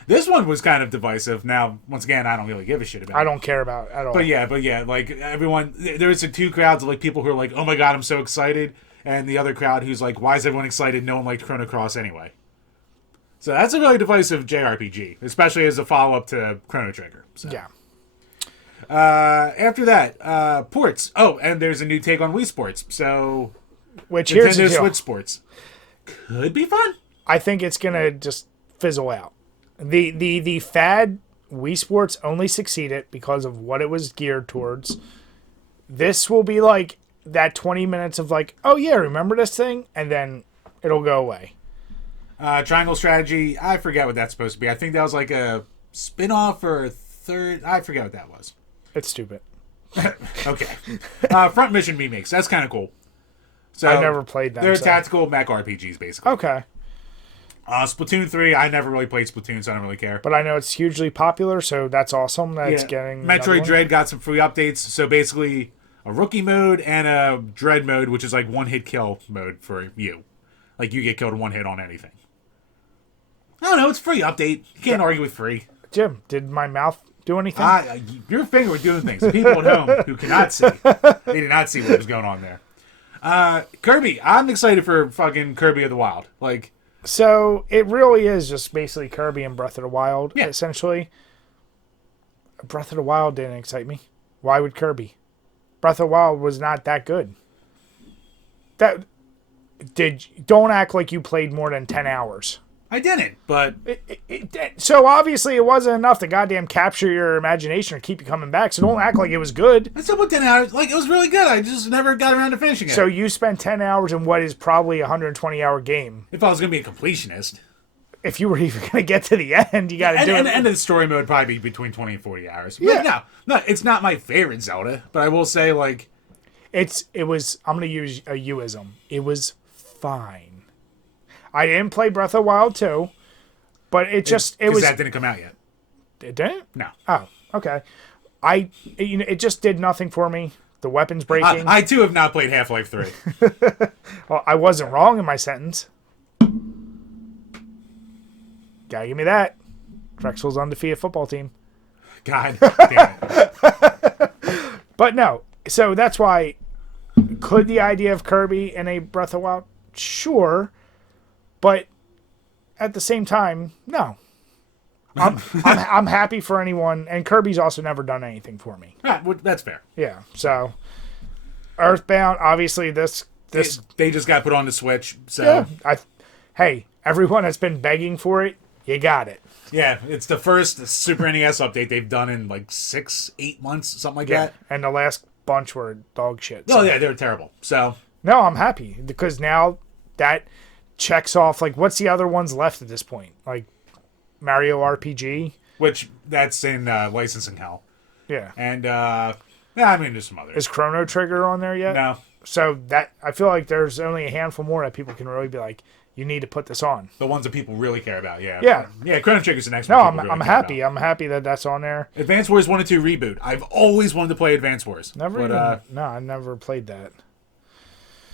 This one was kind of divisive. Now, once again, I don't really give a shit about it. I don't care about it at all. But yeah, like everyone, there's the two crowds of like people who are like, oh my god, I'm so excited. And the other crowd who's like, why is everyone excited? No one liked Chrono Cross anyway. So that's a really divisive JRPG, especially as a follow-up to Chrono Trigger. So. Yeah. After that, ports. Oh, and there's a new take on Wii Sports. So, Which here's the Nintendo deal. Switch Sports could be fun. I think it's gonna just fizzle out. The fad Wii Sports only succeeded because of what it was geared towards. This will be like that 20 minutes of like, oh yeah, remember this thing? And then it'll go away. Triangle Strategy, I forget what that's supposed to be. I think that was like a spin-off or a third. I forget what that was. It's stupid. Okay. Front Mission remakes. That's kind of cool. So I never played them. They're so. tactical mech RPGs, basically. Okay. Splatoon 3, I never really played Splatoon, so I don't really care. But I know it's hugely popular, so that's awesome that it's getting... Metroid Dread got some free updates. So basically, a rookie mode and a Dread mode, which is like one-hit kill mode for you. Like, you get killed one hit on anything. I don't know, it's free update. You can't argue with free. Jim, did my mouth do anything? Your finger was doing things. The people at home who cannot see, they did not see what was going on there. Kirby, I'm excited for fucking Kirby of the Wild. Like, so it really is just basically Kirby and Breath of the Wild, Yeah. essentially. Breath of the Wild didn't excite me. Why would Kirby? Breath of the Wild was not that good. Don't act like you played more than 10 hours. I didn't, but So obviously it wasn't enough to goddamn capture your imagination or keep you coming back. So don't act like it was good. I still put 10 hours. Like, it was really good. I just never got around to finishing it. So you spent 10 hours in what is probably a 120-hour game. If I was going to be a completionist. If you were even going to get to the end, you got to do it. And the end of the story mode would probably be between 20 and 40 hours. Yeah. But no, it's not my favorite Zelda, but I will say, like... It was, I'm going to use a Uism. It was fine. I didn't play Breath of the Wild 2, but it was... Because that didn't come out yet. It didn't? No. Oh, okay. It just did nothing for me. The weapons breaking. I too have not played Half-Life 3. Well, I wasn't wrong in my sentence. Gotta give me that. Drexel's undefeated football team. God damn it. But no, so that's why, could the idea of Kirby in a Breath of the Wild? Sure. But at the same time, no. I'm happy for anyone, and Kirby's also never done anything for me. Right, well, that's fair. Yeah, so Earthbound, obviously this They just got put on the Switch, so... yeah, hey, everyone that's been begging for it, you got it. Yeah, it's the first Super NES update they've done in like 6-8 months, something like that. And the last bunch were dog shit. Oh, yeah, they're terrible. So... No, I'm happy, because now that checks off, like, what's the other ones left at this point? Like, Mario RPG? Which, that's in licensing hell. Yeah. And, I mean, there's some others. Is Chrono Trigger on there yet? No. So that, I feel like there's only a handful more that people can really be like, you need to put this on. The ones that people really care about, yeah. Yeah. Yeah, Chrono Trigger's the next No, one. I'm happy. I'm happy that that's on there. Advance Wars 1 and 2 reboot. I've always wanted to play Advance Wars. No, I never played that.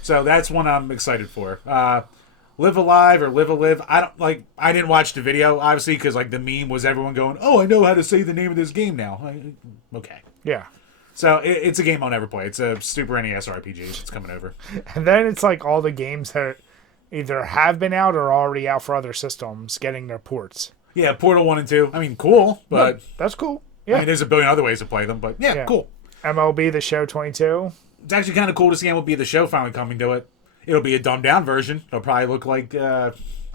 So that's one I'm excited for. Live Alive or Live a Live. I didn't watch the video, obviously, because like the meme was everyone going, oh, I know how to say the name of this game now. Okay. Yeah. So it's a game I'll never play. It's a Super NES RPG. It's coming over. And then it's like all the games that either have been out or are already out for other systems getting their ports. Yeah, Portal 1 and 2. I mean, cool, but... No, that's cool. Yeah. I mean, there's a billion other ways to play them, but yeah. Cool. MLB The Show 22. It's actually kind of cool to see MLB The Show finally coming to it. It'll be a dumbed-down version. It'll probably look like the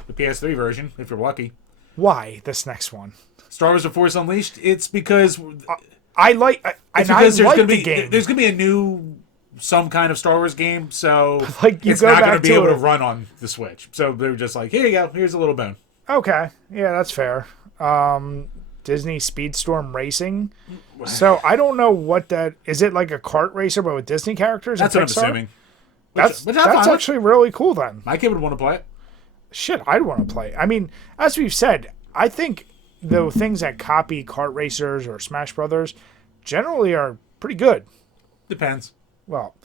PS3 version, if you're lucky. Why this next one? Star Wars The Force Unleashed, it's because... There's going to be a new... some kind of Star Wars game, so like it's not going to be able to run on the Switch. So they're just like, here you go, here's a little bone. Okay, yeah, that's fair. Disney Speedstorm Racing. So I don't know what that is. It like a kart racer, but with Disney characters? That's what I'm assuming. That's actually really cool. Then my kid would want to play it. Shit, I'd want to play it. I mean, as we've said, I think the things that copy kart racers or Smash Brothers generally are pretty good. Depends. Well,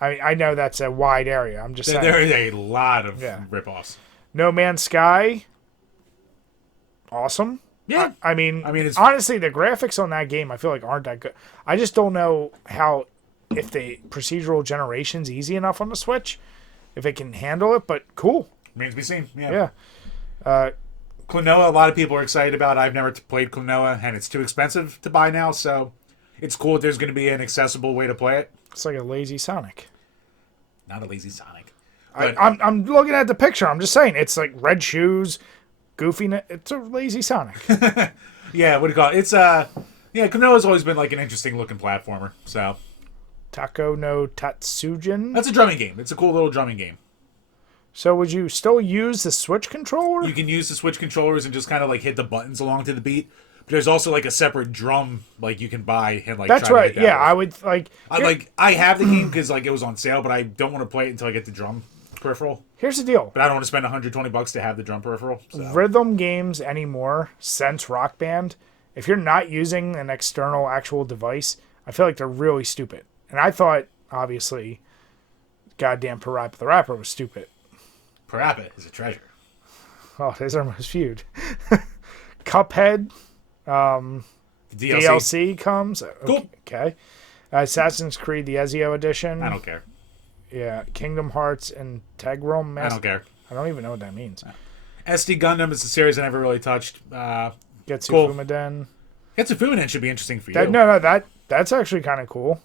I know that's a wide area. I'm just saying. There is a lot of ripoffs. No Man's Sky, awesome. Yeah. I mean, it's honestly, the graphics on that game I feel like aren't that good. I just don't know if the procedural generation's easy enough on the Switch, if it can handle it. But cool. Remains to be seen. Yeah. Klonoa, a lot of people are excited about. I've never played Klonoa, and it's too expensive to buy now. So it's cool if there's going to be an accessible way to play it. It's like a lazy Sonic. Not a lazy Sonic. I'm looking at the picture. I'm just saying it's like red shoes, goofy. It's a lazy Sonic. Yeah, what do you call it? It's Klonoa's always been like an interesting looking platformer. So Tako no Tatsujin. That's a drumming game. It's a cool little drumming game. So would you still use the Switch controller? You can use the Switch controllers and just kind of like hit the buttons along to the beat. But there's also like a separate drum like you can buy and like. That's try right. To hit that Yeah, with. I would like. I have the game because like it was on sale, but I don't want to play it until I get the drum peripheral. Here's the deal. But I don't want to spend $120 to have the drum peripheral. So. Rhythm games anymore since Rock Band, if you're not using an external actual device, I feel like they're really stupid. And I thought, obviously, goddamn Parappa the Rapper was stupid. Parappa is a treasure. Oh, these are most viewed. Cuphead, DLC comes. Cool. Okay. Assassin's Creed, the Ezio edition. I don't care. Yeah. Kingdom Hearts Integral Master. I don't care. I don't even know what that means. SD Gundam is a series I never really touched. Getsu cool. Fumaden. Getsu Fumaden should be interesting for you. That's actually kind of cool.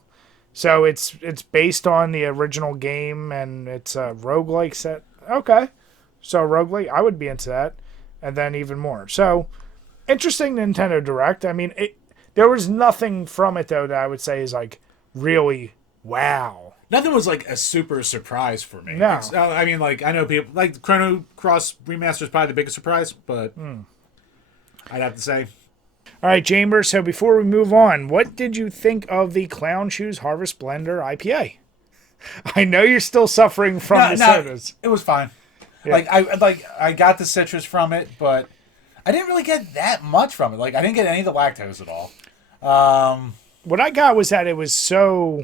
So it's based on the original game, and it's a roguelike set. Okay. So roguelike, I would be into that. And then even more. So, interesting Nintendo Direct. I mean, there was nothing from it, though, that I would say is, like, really wow. Nothing was, like, a super surprise for me. No. I mean, like, I know people... Like, Chrono Cross Remaster is probably the biggest surprise, but I'd have to say... All right, Chambers, so before we move on, what did you think of the Clown Shoes Harvest Blender IPA? I know you're still suffering from the sodas. It was fine. Yeah. I got the citrus from it, but I didn't really get that much from it. Like, I didn't get any of the lactose at all. What I got was that it was so...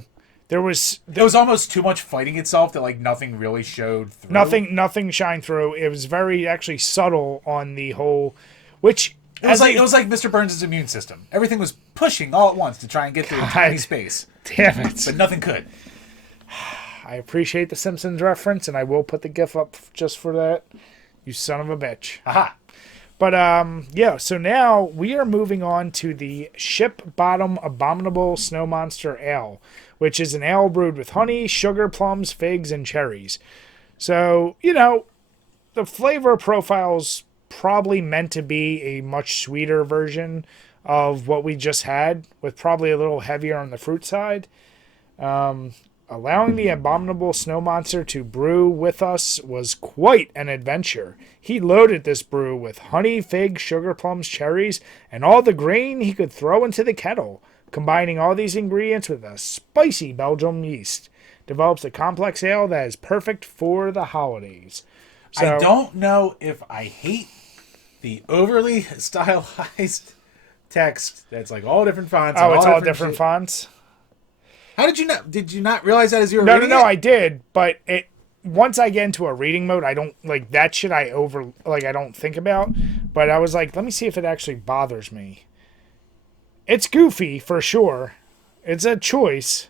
It was almost too much fighting itself that, like, nothing really showed through. Nothing shined through. It was very, actually, subtle on the whole... Which... It was like Mr. Burns' immune system. Everything was pushing all at once to try and get through a tiny space. Damn it. But nothing could. I appreciate the Simpsons reference, and I will put the GIF up just for that. You son of a bitch. Aha. But, yeah, so now we are moving on to the Ship Bottom Abominable Snow Monster Ale, which is an ale brewed with honey, sugar, plums, figs, and cherries. So, the flavor profile's probably meant to be a much sweeter version of what we just had, with probably a little heavier on the fruit side. Allowing the abominable snow monster to brew with us was quite an adventure. He loaded this brew with honey, fig, sugar plums, cherries, and all the grain he could throw into the kettle. Combining all these ingredients with a spicy Belgium yeast develops a complex ale that is perfect for the holidays. So, I don't know if I hate the overly stylized text that's like all different fonts. Oh, it's all different fonts? How did you not? Did you not realize that as you were reading? No, I did, but once I get into a reading mode, I don't like that shit. I don't think about. But I was like, let me see if it actually bothers me. It's goofy for sure. It's a choice.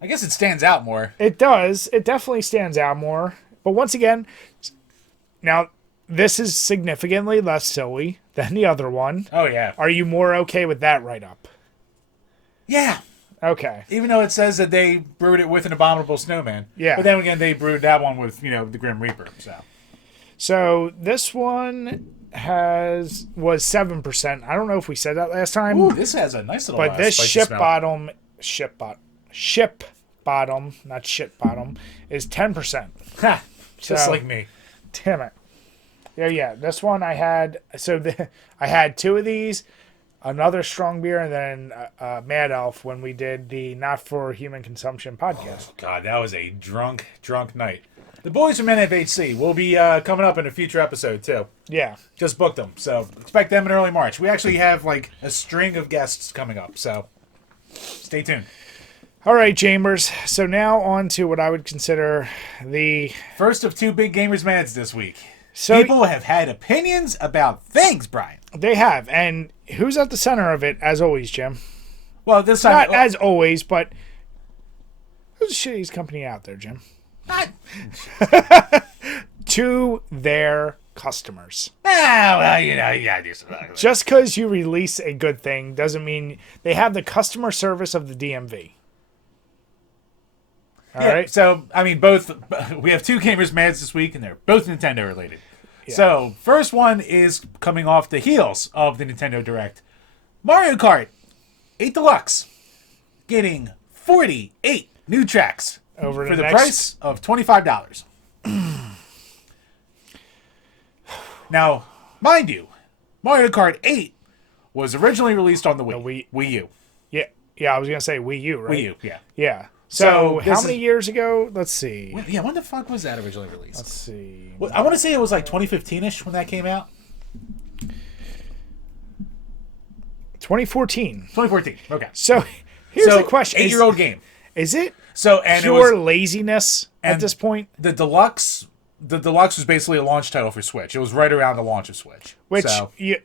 I guess it stands out more. It does. It definitely stands out more. But once again, now this is significantly less silly than the other one. Oh yeah. Are you more okay with that write-up? Yeah. Okay. Even though it says that they brewed it with an abominable snowman. Yeah. But then again, they brewed that one with, the Grim Reaper. So this one was 7%. I don't know if we said that last time. Ooh, this has a nice little. But this ship bottom, not shit bottom, is 10%. Ha! Just like me. Damn it. Yeah. This one I had. I had two of these. Another strong beer, and then Mad Elf when we did the Not For Human Consumption podcast. Oh, God, that was a drunk night. The boys from NFHC will be coming up in a future episode, too. Yeah. Just booked them, so expect them in early March. We actually have, a string of guests coming up, so... Stay tuned. All right, Chambers. So now on to what I would consider the First of two big Gamers Mads this week. So People have had opinions about things, Brian. They have, and who's at the center of it, as always, Jim? Well, this time... Not as always, but who's the shittiest company out there, Jim? Not... To their customers. Well, you gotta do something. Just because you release a good thing doesn't mean they have the customer service of the DMV. All right. So, I mean, we have two Gamers Mads this week, and they're both Nintendo related. Yeah. So, first one is coming off the heels of the Nintendo Direct. Mario Kart 8 Deluxe getting 48 new tracks for the price of $25. Now, mind you, Mario Kart 8 was originally released on the Wii U. Yeah, I was going to say Wii U, right? Wii U, yeah. Yeah. So how many years ago? Let's see. When the fuck was that originally released? Let's see. Well, I want to say it was like 2015-ish when that came out. 2014. 2014. Okay. So here's the question: 8-year-old game. Is it and pure laziness at this point? The deluxe was basically a launch title for Switch. It was right around the launch of Switch. Which you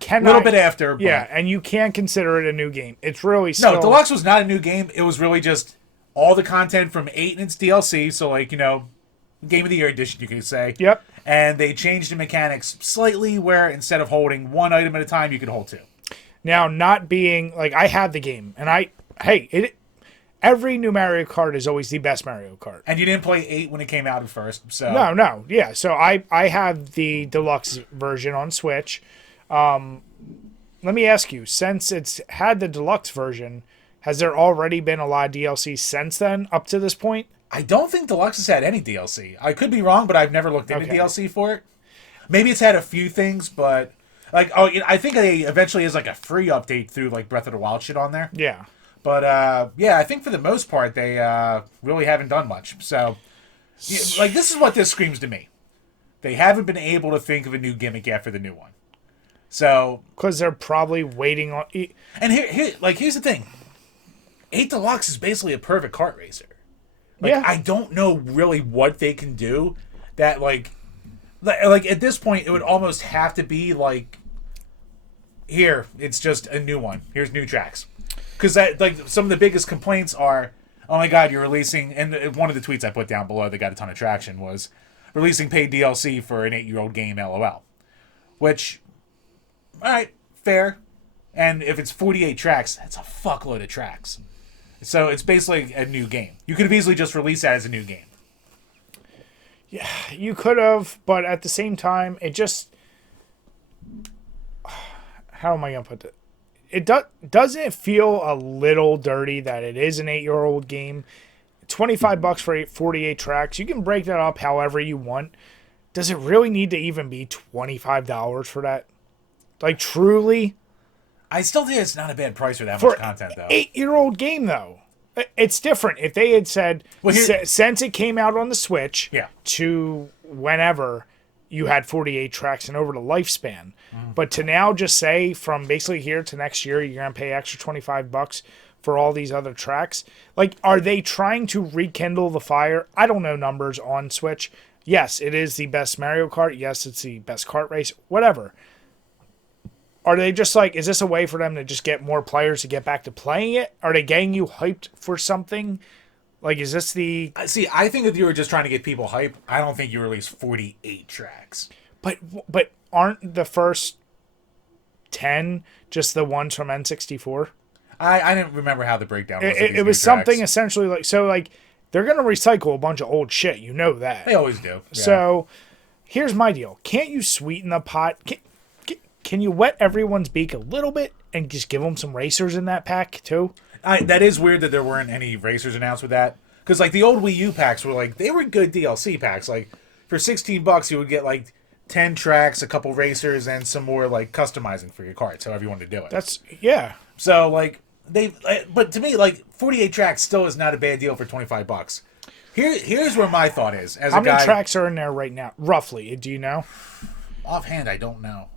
cannot. A little bit after. But yeah, and you can't consider it a new game. It's really still... No, Deluxe was not a new game. It was really just all the content from 8 and its DLC. So, like, Game of the Year edition, you could say. Yep. And they changed the mechanics slightly where instead of holding one item at a time, you could hold two. Now, not being... Like, I had the game, and every new Mario Kart is always the best Mario Kart. And you didn't play 8 when it came out at first, so... No. Yeah, so I have the deluxe version on Switch. Let me ask you, since it's had the deluxe version, has there already been a lot of DLC since then, up to this point? I don't think Deluxe has had any DLC. I could be wrong, but I've never looked into DLC for it. Maybe it's had a few things, but... I think they eventually is like a free update through like Breath of the Wild shit on there. Yeah. But, I think for the most part, they really haven't done much. So, this is what this screams to me. They haven't been able to think of a new gimmick after the new one. So... Because they're probably waiting on... And here's the thing. 8 Deluxe is basically a perfect kart racer. I don't know really what they can do that, like, at this point, it would almost have to be, like, here, it's just a new one. Here's new tracks. Because some of the biggest complaints are, oh my god, you're releasing, and one of the tweets I put down below that got a ton of traction was, releasing paid DLC for an 8-year-old game, LOL. Which, alright, fair. And if it's 48 tracks, that's a fuckload of tracks. So it's basically a new game. You could have easily just released that as a new game. Yeah, you could have, but at the same time, it just... How am I going to put it? Doesn't it feel a little dirty that it is an 8-year-old game? $25 for 48 tracks. You can break that up however you want. Does it really need to even be $25 for that? Like, truly? I still think it's not a bad price for that much content, though. 8-year-old game, though. It's different. If they had said, since it came out on the Switch to whenever, you had 48 tracks and over the lifespan. But to now just say from basically here to next year, you're going to pay extra $25 for all these other tracks. Like, are they trying to rekindle the fire? I don't know numbers on Switch. Yes, it is the best Mario Kart. Yes, it's the best kart race. Whatever. Are they just like, is this a way for them to just get more players to get back to playing it? Are they getting you hyped for something? Like, is this the... See, I think if you were just trying to get people hyped, I don't think you released 48 tracks. But aren't the first 10 just the ones from N64? I didn't remember how the breakdown was. It was something essentially like... So, like, they're going to recycle a bunch of old shit. You know that. They always do. Yeah. So, here's my deal. Can't you sweeten the pot? Can you wet everyone's beak a little bit and just give them some racers in that pack, too? That is weird that there weren't any racers announced with that. Because, like, the old Wii U packs were, like, they were good DLC packs. Like, for $16, you would get, like, 10 tracks, a couple racers, and some more, like, customizing for your carts, however you wanted to do it. Yeah. So, like, but to me, like, 48 tracks still is not a bad deal for $25. Here's where my thought is. How many tracks are in there right now, roughly? Do you know? Offhand, I don't know.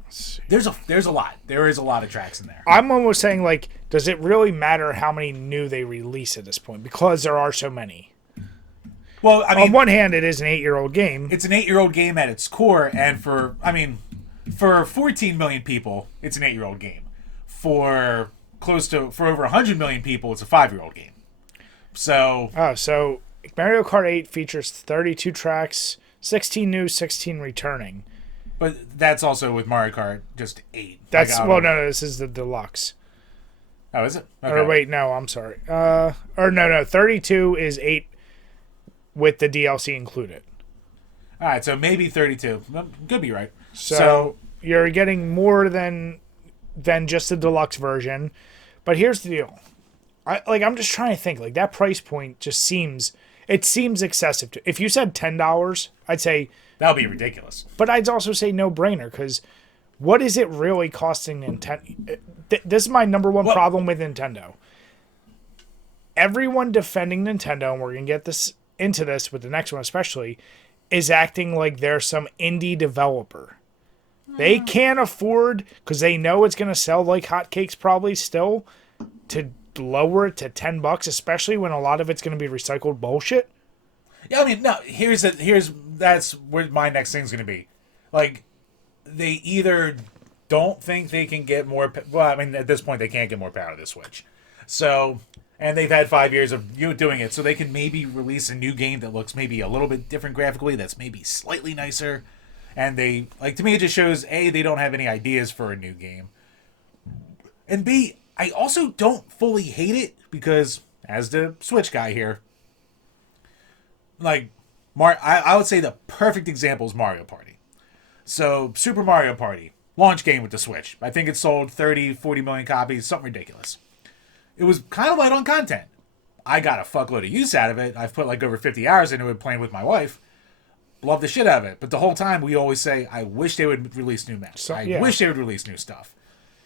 There's a lot. There is a lot of tracks in there. I'm almost saying, like, does it really matter how many new they release at this point? Because there are so many. Well, I mean, on one hand, it is an 8-year-old game. It's an 8-year-old game at its core, and for 14 million people, it's an 8-year-old game. For over 100 million people, it's a 5-year-old game. So Mario Kart 8 features 32 tracks, 16 new, 16 returning. But that's also with Mario Kart just 8. This is the deluxe. Oh, is it? Okay. Or wait, no, I'm sorry. 32 is 8 with the DLC included. All right, so maybe 32. Could be right. So you're getting more than just the deluxe version. But here's the deal. I'm just trying to think. Like, that price point just seems excessive. If you said $10, I'd say that would be ridiculous. But I'd also say no brainer, because what is it really costing Nintendo? This is my number one problem with Nintendo. Everyone defending Nintendo, and we're gonna get into this with the next one especially, is acting like they're some indie developer. They can't afford, because they know it's going to sell like hotcakes probably still, to lower it to $10, especially when a lot of it's going to be recycled bullshit. Yeah, I mean, no, that's where my next thing's going to be. Like, they either don't think they can get more, well, I mean, at this point, they can't get more power to the Switch. So, and they've had 5 years of doing it, so they can maybe release a new game that looks maybe a little bit different graphically, that's maybe slightly nicer. And they, like, to me, it just shows, A, they don't have any ideas for a new game. And B, I also don't fully hate it, because, as the Switch guy here, like, I would say the perfect example is Mario Party. So, Super Mario Party, launch game with the Switch. I think it sold 30, 40 million copies, something ridiculous. It was kind of light on content. I got a fuckload of use out of it. I've put, like, over 50 hours into it playing with my wife. Love the shit out of it. But the whole time we always say, I wish they would release new maps. I wish they would release new stuff.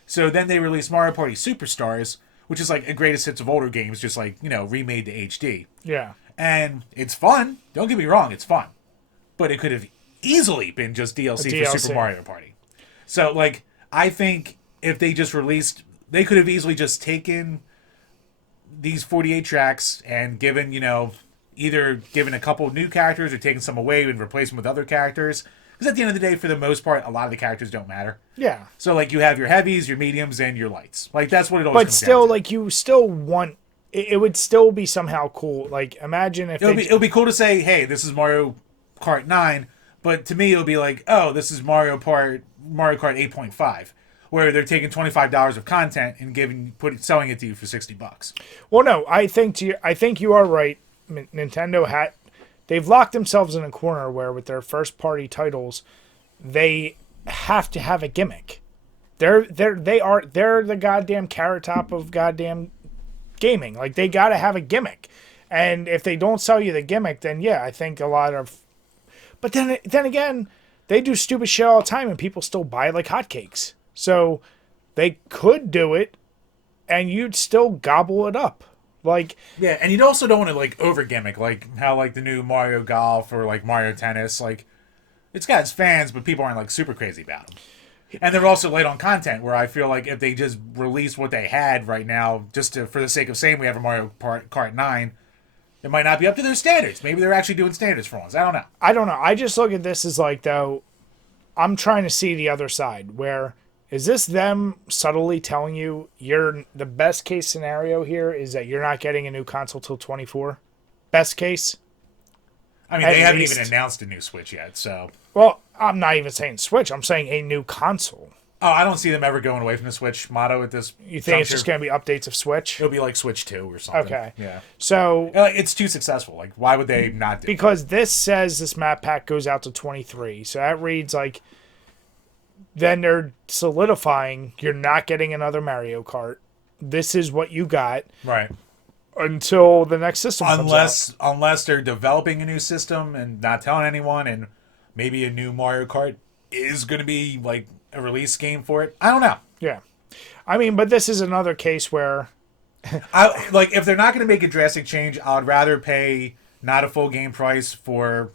So then they released Mario Party Superstars, which is like a greatest hits of older games, just like, remade to HD. Yeah. And it's fun. Don't get me wrong, it's fun. But it could have easily been just DLC for Super Mario Party. So, like, I think if they just released, they could have easily just taken these 48 tracks and given, either given a couple new characters or taken some away and replaced them with other characters. Because at the end of the day, for the most part, a lot of the characters don't matter. Yeah. So, like, you have your heavies, your mediums, and your lights. Like, that's what it always comes down to. But still, like, you still want... It would still be somehow cool. Like, imagine if It'll be cool to say, hey, this is Mario Kart 9, but to me, it'll be like, oh, this is Mario Kart 8.5. Where they're taking $25 of content and selling it to you for $60. Well, no, I think you are right. Nintendo they've locked themselves in a corner where with their first party titles, they have to have a gimmick. They're the goddamn carrot top of goddamn gaming. Like, they got to have a gimmick, and if they don't sell you the gimmick, then yeah, I think a lot of. But then again, they do stupid shit all the time, and people still buy it like hotcakes. So they could do it, and you'd still gobble it up. Like, yeah, and you also don't want to, like, over gimmick, like how, like, the new Mario Golf or, like, Mario Tennis, like, it's got its fans, but people aren't, like, super crazy about them. And they're also late on content, where I feel like if they just release what they had right now, just for the sake of saying we have a Mario Kart 9, it might not be up to their standards. Maybe they're actually doing standards for once. I don't know. I just look at this as, like, though, I'm trying to see the other side, where... Is this them subtly telling you the best case scenario here is that you're not getting a new console till 24? Best case? I mean, they haven't even announced a new Switch yet, so... Well, I'm not even saying Switch. I'm saying a new console. Oh, I don't see them ever going away from the Switch motto at this You think it's just going to be updates of Switch? It'll be like Switch 2 or something. Okay. Yeah. So... It's too successful. Like, why would they not do it? Because this says this map pack goes out to 23. So that reads like... Then they're solidifying you're not getting another Mario Kart. This is what you got. Right. Until the next system comes out. Unless they're developing a new system and not telling anyone, and maybe a new Mario Kart is going to be, like, a release game for it. I don't know. Yeah. I mean, but this is another case where... if they're not going to make a drastic change, I'd rather pay not a full game price for...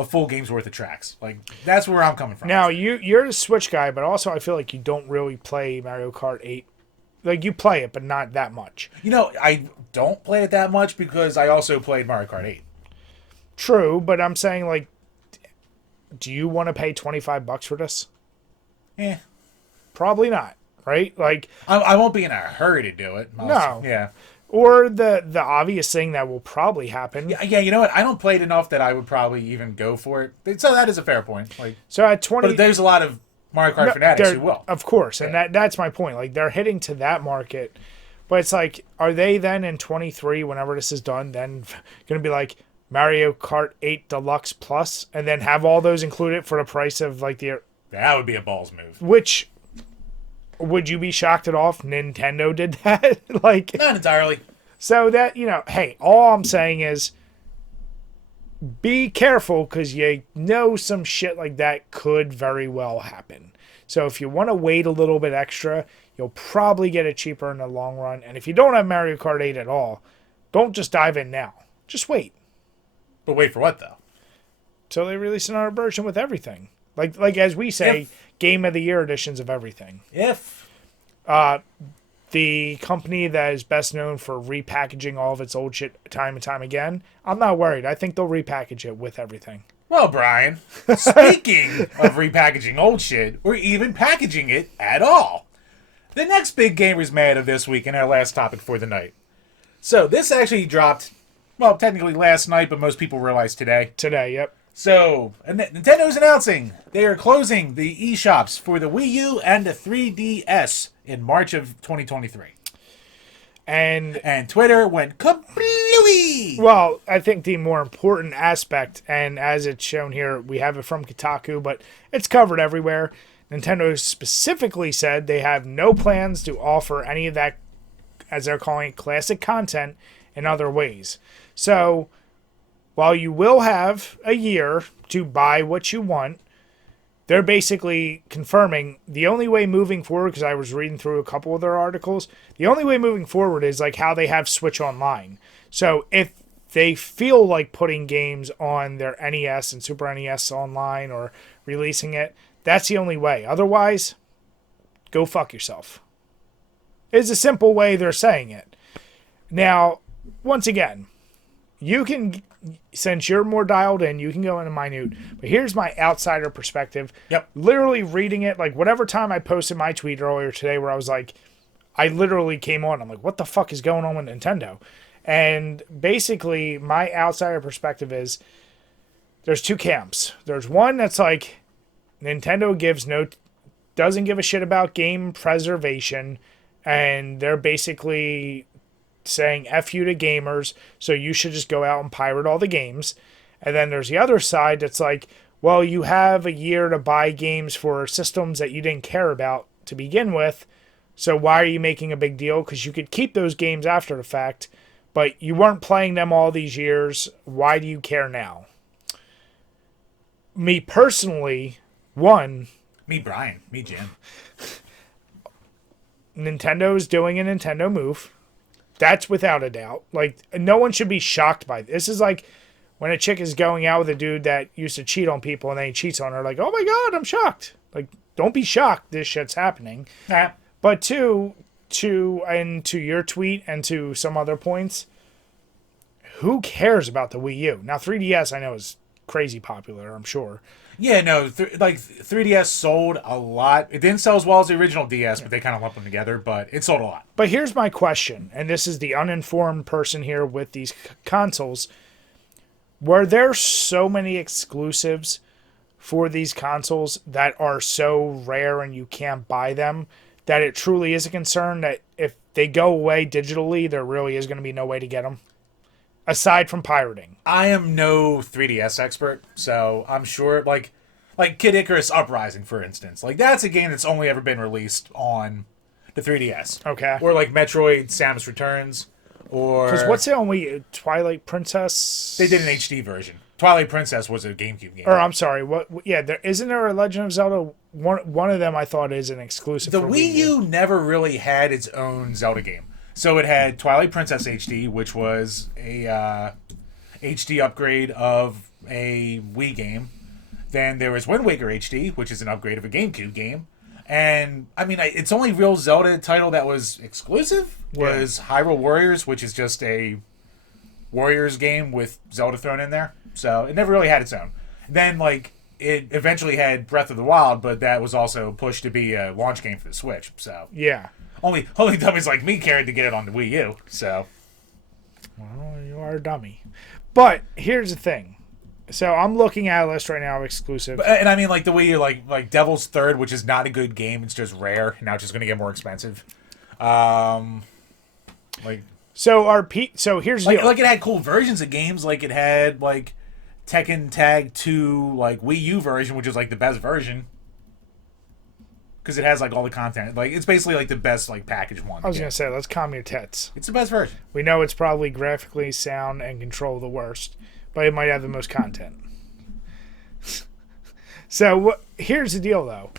a full game's worth of tracks. Like, that's where I'm coming from. Now, you're a Switch guy, but also I feel like you don't really play Mario Kart 8. Like, you play it, but not that much. You know, I don't play it that much because I also played Mario Kart 8. True, but I'm saying, like, do you want to pay $25 for this? Eh. Probably not, right? Like, I won't be in a hurry to do it. No. Yeah. Or the obvious thing that will probably happen. Yeah, you know what? I don't play it enough that I would probably even go for it. So that is a fair point. Like, so at 20, but there's a lot of Mario Kart fanatics who will. Of course, and that's my point. Like, they're hitting to that market, but it's like, are they then in 23, whenever this is done, then going to be like Mario Kart 8 Deluxe Plus, and then have all those included for the price of like the? That would be a balls move. Which, would you be shocked at all if Nintendo did that? Like, not entirely. So that, hey, all I'm saying is, be careful, because you know some shit like that could very well happen. So if you want to wait a little bit extra, you'll probably get it cheaper in the long run. And if you don't have Mario Kart 8 at all, don't just dive in now. Just wait. But wait for what, though? Till they release another version with everything. Like as we say, Game of the Year editions of everything. The company that is best known for repackaging all of its old shit time and time again, I'm not worried. I think they'll repackage it with everything. Well, Brian, speaking of repackaging old shit, or even packaging it at all, the next big GamersMad of this week and our last topic for the night. So this actually dropped, well, technically last night, but most people realize today. Today, yep. So, Nintendo's announcing they are closing the eShops for the Wii U and the 3DS in March of 2023. And Twitter went completely. Well, I think the more important aspect, and as it's shown here, we have it from Kotaku, but it's covered everywhere. Nintendo specifically said they have no plans to offer any of that, as they're calling it, classic content in other ways. So, while you will have a year to buy what you want, they're basically confirming the only way moving forward, because I was reading through a couple of their articles, the only way moving forward is like how they have Switch Online. So if they feel like putting games on their NES and Super NES online or releasing it, that's the only way. Otherwise, go fuck yourself. It's a simple way they're saying it. Now, once again, you can, since you're more dialed in, you can go into minute. But here's my outsider perspective. Yep. Literally reading it, like whatever time I posted my tweet earlier today where I was like, I literally came on. I'm like, what the fuck is going on with Nintendo? And basically, my outsider perspective is there's two camps. There's one that's like Nintendo doesn't give a shit about game preservation, and they're basically saying F you to gamers, so you should just go out and pirate all the games. And then there's the other side that's like, well, you have a year to buy games for systems that you didn't care about to begin with, so why are you making a big deal? Because you could keep those games after the fact, but you weren't playing them all these years. Why do you care now? Me personally, Me, Brian. Me, Jim. Nintendo's doing a Nintendo move. That's without a doubt. Like, no one should be shocked by this. This is like when a chick is going out with a dude that used to cheat on people and then he cheats on her. Like, oh my God, I'm shocked. Like, don't be shocked this shit's happening. Nah. But to your tweet and to some other points, who cares about the Wii U? Now, 3DS I know is crazy popular, I'm sure. Yeah, no, 3DS sold a lot. It didn't sell as well as the original DS, but they kind of lumped them together, but it sold a lot. But here's my question, and this is the uninformed person here with these consoles. Were there so many exclusives for these consoles that are so rare and you can't buy them that it truly is a concern that if they go away digitally, there really is going to be no way to get them? Aside from pirating. I am no 3DS expert, so I'm sure, like Kid Icarus Uprising, for instance. Like, that's a game that's only ever been released on the 3DS. Okay. Or, like, Metroid Samus Returns, or... Because what's the only Twilight Princess? They did an HD version. Twilight Princess was a GameCube game. Or, I'm sorry, isn't there a Legend of Zelda? One of them I thought is an exclusive The for Wii U never really had its own Zelda game. So it had Twilight Princess HD, which was a HD upgrade of a Wii game. Then there was Wind Waker HD, which is an upgrade of a GameCube game. And, I mean, it's only real Zelda title that was exclusive was Hyrule Warriors, which is just a Warriors game with Zelda thrown in there. So it never really had its own. Then, like, it eventually had Breath of the Wild, but that was also pushed to be a launch game for the Switch. So Yeah. only dummies like me cared to get it on the Wii U. So, Well, you are a dummy. But here's the thing. So I'm looking at a list right now of exclusive. and I mean, like the Wii U, like Devil's Third, which is not a good game. It's just rare. Now it's just going to get more expensive. Like So here's the deal. like it had cool versions of games. Like it had like Tekken Tag 2 like Wii U version, which is like the best version. Because it has like all the content. Like it's basically like the best like package one. I was gonna say, let's calm your tits. It's the best version. We know it's probably graphically, sound, and control the worst, but it might have the most content. So here's the deal, though,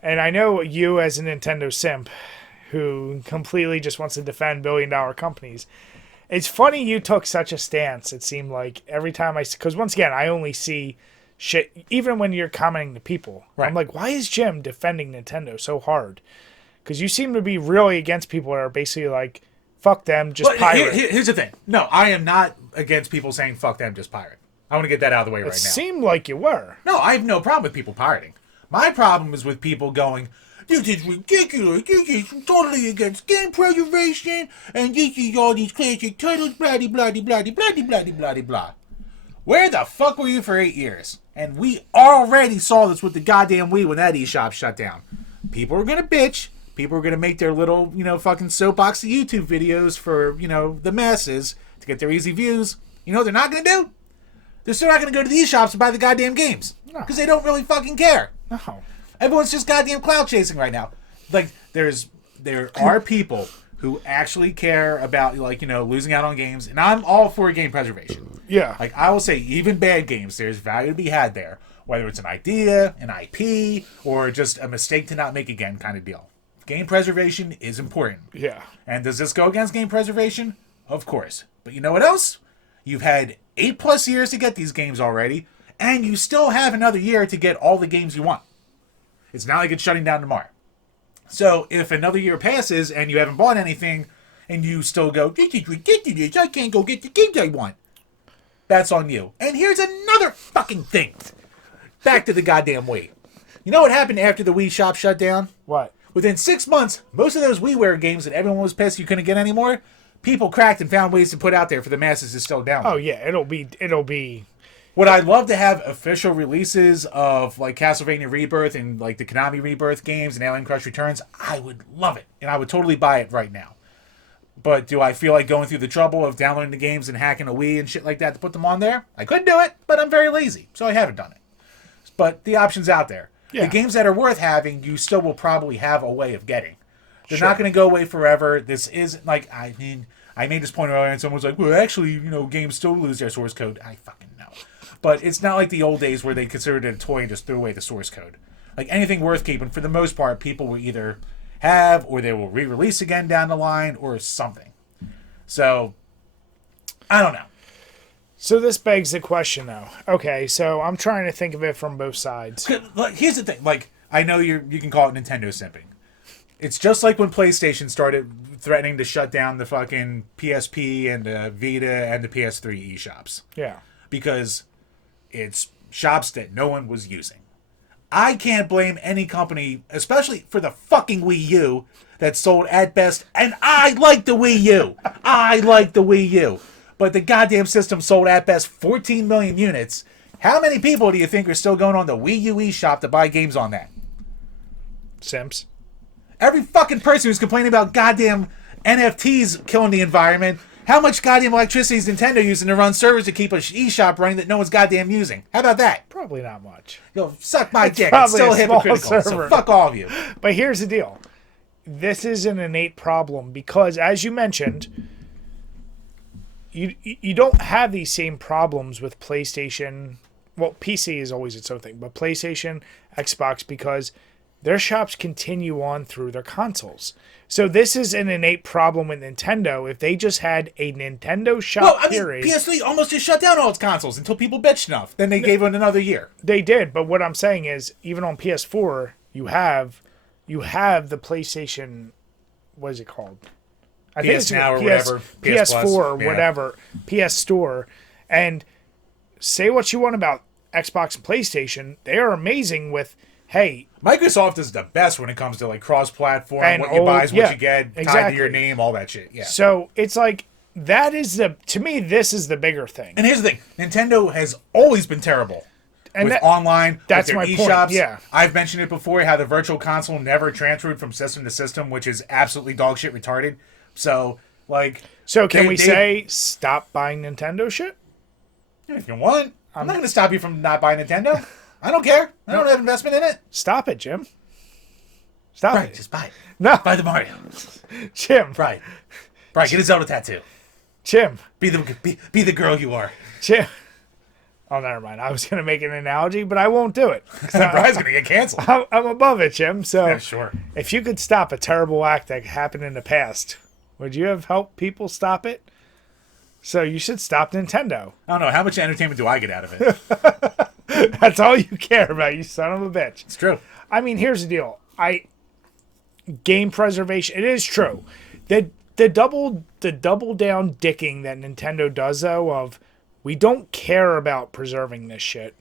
and I know you as a Nintendo simp, who completely just wants to defend billion-dollar companies. It's funny you took such a stance. It seemed like every time because once again I only see shit, even when you're commenting to people. Right. I'm like, why is Jim defending Nintendo so hard? Because you seem to be really against people that are basically like, fuck them, just pirate. Here's the thing. No, I am not against people saying fuck them, just pirate. I want to get that out of the way right now. It seemed like you were. No, I have no problem with people pirating. My problem is with people going, this is ridiculous. This is totally against game preservation, and this is all these classic titles, blah, blah, blah, blah, blah, blah, blah, blah, blah. Where the fuck were you for 8 years? And we already saw this with the goddamn Wii when that eShop shut down. People were going to bitch. People were going to make their little, fucking soapbox of YouTube videos for, the masses to get their easy views. You know what they're not going to do? They're still not going to go to the eShops to buy the goddamn games. Because they don't really fucking care. No. Everyone's just goddamn cloud chasing right now. Like, there are people who actually care about, losing out on games. And I'm all for game preservation. Yeah. Like, I will say, even bad games, there's value to be had there. Whether it's an idea, an IP, or just a mistake to not make again kind of deal. Game preservation is important. Yeah. And does this go against game preservation? Of course. But you know what else? You've had 8+ years to get these games already, and you still have another year to get all the games you want. It's not like it's shutting down tomorrow. So if another year passes and you haven't bought anything, and you still go, this is ridiculous, I can't go get the games I want. That's on you. And here's another fucking thing. Back to the goddamn Wii. You know what happened after the Wii shop shut down? What? Within 6 months, most of those WiiWare games that everyone was pissed you couldn't get anymore, people cracked and found ways to put out there for the masses to still download. Oh yeah, it'll be. Would I love to have official releases of like Castlevania Rebirth and like the Konami Rebirth games and Alien Crush Returns? I would love it, and I would totally buy it right now. But do I feel like going through the trouble of downloading the games and hacking a Wii and shit like that to put them on there? I could do it, but I'm very lazy, so I haven't done it. But the option's out there. Yeah. The games that are worth having, you still will probably have a way of getting. They're not going to go away forever. This isn't like, I made this point earlier and someone was like, well, actually, games still lose their source code. I fucking know. But it's not like the old days where they considered it a toy and just threw away the source code. Like anything worth keeping, for the most part, people will either have or they will re-release again down the line or something. So, I don't know. So this begs the question, though. Okay, so I'm trying to think of it from both sides. Here's the thing. Like, I know you can call it Nintendo simping. It's just like when PlayStation started threatening to shut down the fucking PSP and the Vita and the PS3 eShops. Yeah. Because it's shops that no one was using. I can't blame any company, especially for the fucking Wii U, that sold at best. And I like the Wii U. I like the Wii U. But the goddamn system sold at best 14 million units. How many people do you think are still going on the Wii U eShop to buy games on that? Simps. Every fucking person who's complaining about goddamn NFTs killing the environment. How much goddamn electricity is Nintendo using to run servers to keep an eShop running that no one's goddamn using? How about that? Probably not much. Yo, suck my dick. It's still hypocritical. Server. So fuck all of you. But here's the deal. This is an innate problem because, as you mentioned, you don't have these same problems with PlayStation. Well, PC is always its own thing, but PlayStation, Xbox, because their shops continue on through their consoles. So this is an innate problem with Nintendo. If they just had a Nintendo shop, Well, I mean, PS3 almost just shut down all its consoles until people bitched enough. Then they gave it another year. They did, but what I'm saying is, even on PS4, you have the PlayStation. What is it called? I think it's Now or whatever. PS4 or yeah. whatever. PS Store, and say what you want about Xbox and PlayStation, they are amazing with. Hey, Microsoft is the best when it comes to like cross-platform, And what you buy is what yeah, you get, tied exactly. to your name, all that shit. Yeah. so it's like that is to me, this is the bigger thing. And here's the thing: Nintendo has always been terrible with online. That's with their my point, eShops. yeah. I've mentioned it before how the Virtual Console never transferred from system to system, which is absolutely dog shit retarded. So like, So can we say stop buying Nintendo shit? if you want? I'm not going to stop you from not buying Nintendo. I don't care. I don't have investment in it. Stop it, Jim. Stop Right, it. just buy it. No, Buy the Mario. Jim. Right. Right, get a Zelda tattoo. Jim. Be the girl you are. Jim. Oh, never mind. I was going to make an analogy, but I won't do it. Brian's going to get canceled. I'm above it, Jim. So Yeah, sure. if you could stop a terrible act that happened in the past, would you have helped people stop it? So you should stop Nintendo. I don't know. How much entertainment do I get out of it? That's all you care about, you son of a bitch. It's true. I mean, here's the deal. Game preservation. It is true. The double down dicking that Nintendo does, though, of we don't care about preserving this shit.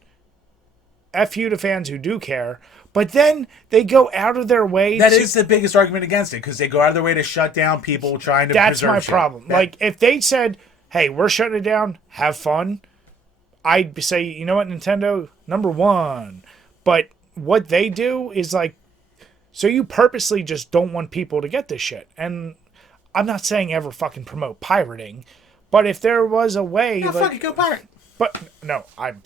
F you to fans who do care, but then they go out of their way. That is the biggest argument against it, because they go out of their way to shut down people trying to That's preserve my shit. problem. Like, if they said, hey, we're shutting it down, have fun, I'd say, you know what, Nintendo, number one. But what they do is like, so you purposely just don't want people to get this shit. And I'm not saying ever fucking promote pirating, but if there was a way... Yeah, fucking go pirate. But, no, I'm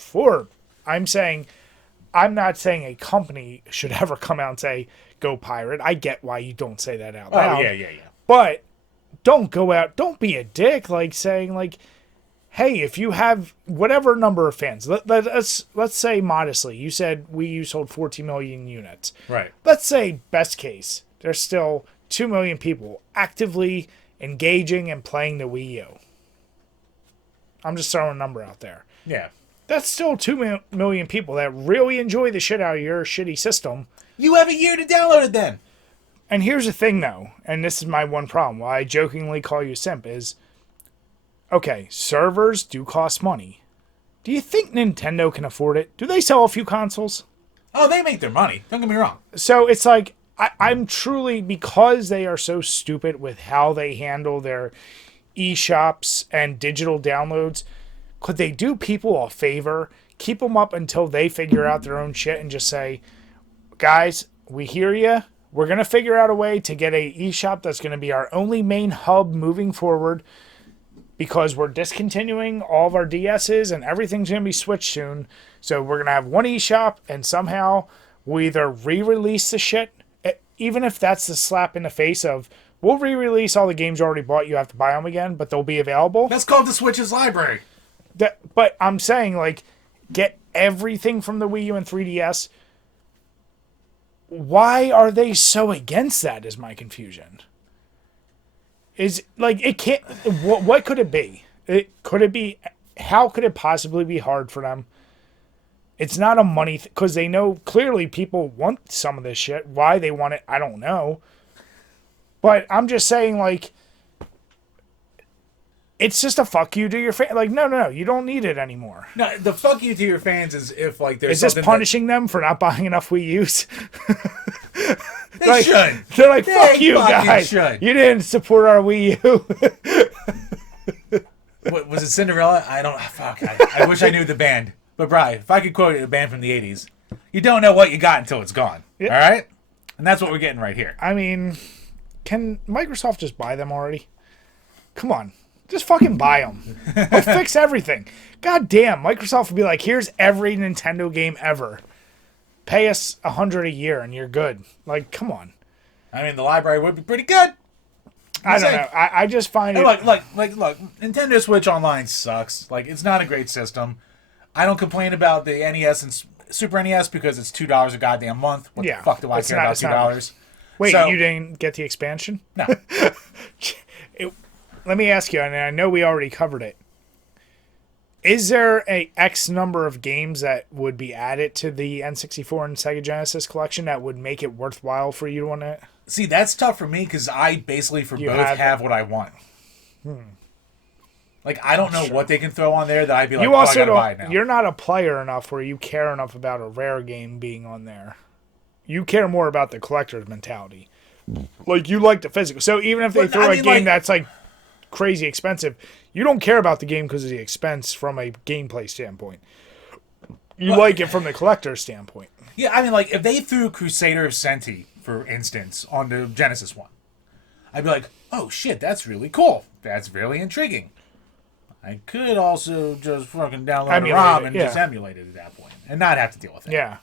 not saying a company should ever come out and say, go pirate. I get why you don't say that out loud. Oh, yeah. But don't go out, don't be a dick, like saying, like, hey, if you have whatever number of fans, let's say modestly, you said WiiU sold 14 million units. Right. Let's say, best case, there's still 2 million people actively engaging and playing the Wii U. I'm just throwing a number out there. Yeah. That's still 2 million people that really enjoy the shit out of your shitty system. You have a year to download it then. And here's the thing, though, and this is my one problem, why I jokingly call you simp, is, okay, servers do cost money. Do you think Nintendo can afford it? Do they sell a few consoles? Oh, they make their money. Don't get me wrong. So it's like, I'm truly, because they are so stupid with how they handle their eShops and digital downloads, could they do people a favor, keep them up until they figure out their own shit and just say, guys, we hear you. We're going to figure out a way to get a eShop that's going to be our only main hub moving forward, because we're discontinuing all of our DSs and everything's going to be switched soon. So we're going to have one eShop, and somehow we either re-release the shit, even if that's the slap in the face of, we'll re-release all the games you already bought, you have to buy them again, but they'll be available. That's called the Switch's library. But I'm saying, like, get everything from the Wii U and 3DS. Why are they so against that is my confusion. Is, like, it can't... What could it be? Could it be... How could it possibly be hard for them? It's not a money... Because they know clearly people want some of this shit. Why they want it, I don't know. But I'm just saying, like... It's just a fuck you to your fans. Like, no, you don't need it anymore. No, the fuck you to your fans is if, like, there's Is this punishing them for not buying enough Wii U's? They should. They're like, fuck They you, fucking guys. should. You didn't support our Wii U. What, was it Cinderella? I don't... Fuck. I wish I knew the band. But, Bri, if I could quote a band from the 80s, you don't know what you got until it's gone. Yep. All right? And that's what we're getting right here. I mean, can Microsoft just buy them already? Come on. Just fucking buy them. They'll fix everything. God damn, Microsoft would be like, here's every Nintendo game ever. Pay us $100 a year and you're good. Like, come on. I mean, the library would be pretty good. I don't know. I just find it... Look, Nintendo Switch Online sucks. Like, it's not a great system. I don't complain about the NES Super NES because it's $2 a goddamn month. What the fuck do I care about $2? Wait, you didn't get the expansion? No. Let me ask you, and I know we already covered it. Is there a X number of games that would be added to the N64 and Sega Genesis collection that would make it worthwhile for you to want to? See, that's tough for me because I basically have what I want. Like, I don't know what they can throw on there that I'd be like, I gotta buy it now. You're not a player enough where you care enough about a rare game being on there. You care more about the collector's mentality. Like, you like the physical. So even if they throw a game that's like crazy expensive, you don't care about the game because of the expense from a gameplay standpoint. You like it from the collector's standpoint. Yeah, I mean, like, if they threw Crusader of Senti, for instance, on the Genesis one, I'd be like, oh shit, that's really cool. That's really intriguing. I could also just fucking download a ROM and just emulate it at that point and not have to deal with it. Yeah.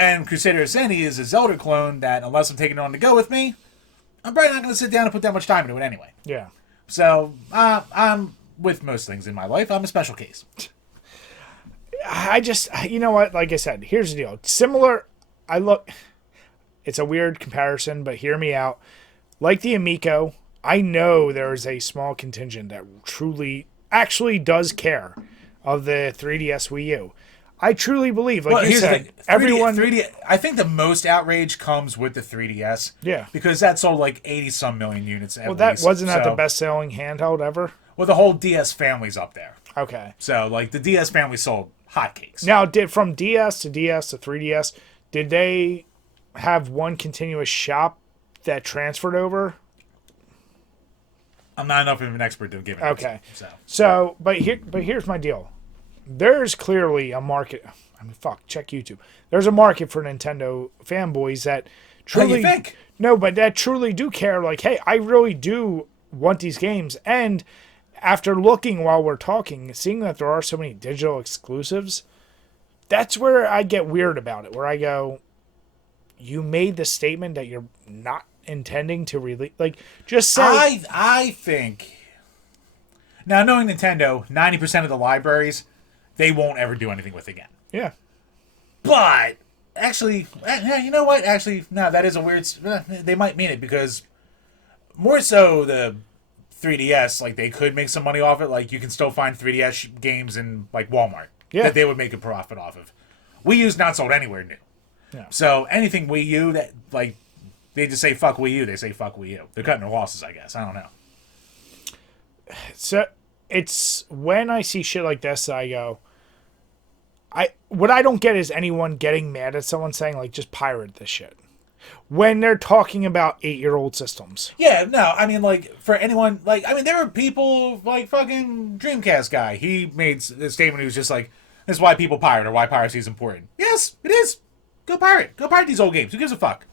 And Crusader of Senti is a Zelda clone that, unless I'm taking it on to go with me, I'm probably not going to sit down and put that much time into it anyway. Yeah. So, I'm with most things in my life. I'm a special case. I just, you know what? Like I said, here's the deal. Similar, it's a weird comparison, but hear me out. Like the Amico, I know there is a small contingent that truly, actually does care of the 3DS Wii U. I truly believe, like you said, everyone... 3D, I think the most outrage comes with the 3DS. Yeah. Because that sold like 80-some million units at least. Wasn't that the best-selling handheld ever? Well, the whole DS family's up there. Okay. So, like, the DS family sold hotcakes. Now, from DS to 3DS, did they have one continuous shop that transferred over? I'm not enough of an expert to give it. Okay. But here's my deal. There's clearly a market. I mean, check YouTube. There's a market for Nintendo fanboys that truly... you think? No, but that truly do care. Like, hey, I really do want these games. And after looking while we're talking, seeing that there are so many digital exclusives, that's where I get weird about it. Where I go, you made the statement that you're not intending to release. Like, just say... I think... Now, knowing Nintendo, 90% of the libraries... they won't ever do anything with again. Yeah. But, actually, you know what? Actually, no, that is a weird... They might mean it, because more so the 3DS, like, they could make some money off it. Like, you can still find 3DS games in, like, Walmart that they would make a profit off of. Wii U's not sold anywhere new. Yeah. So, anything Wii U that, like, they just say fuck Wii U, they say fuck Wii U. They're cutting their losses, I guess. I don't know. So... it's when I see shit like this that I go, what I don't get is anyone getting mad at someone saying, like, just pirate this shit. When they're talking about 8-year-old systems. Yeah, no, I mean, like, for anyone, like, I mean, there are people, like, fucking Dreamcast guy. He made a statement, he was just like, this is why people pirate, or why piracy is important. Yes, it is. Go pirate. Go pirate these old games. Who gives a fuck?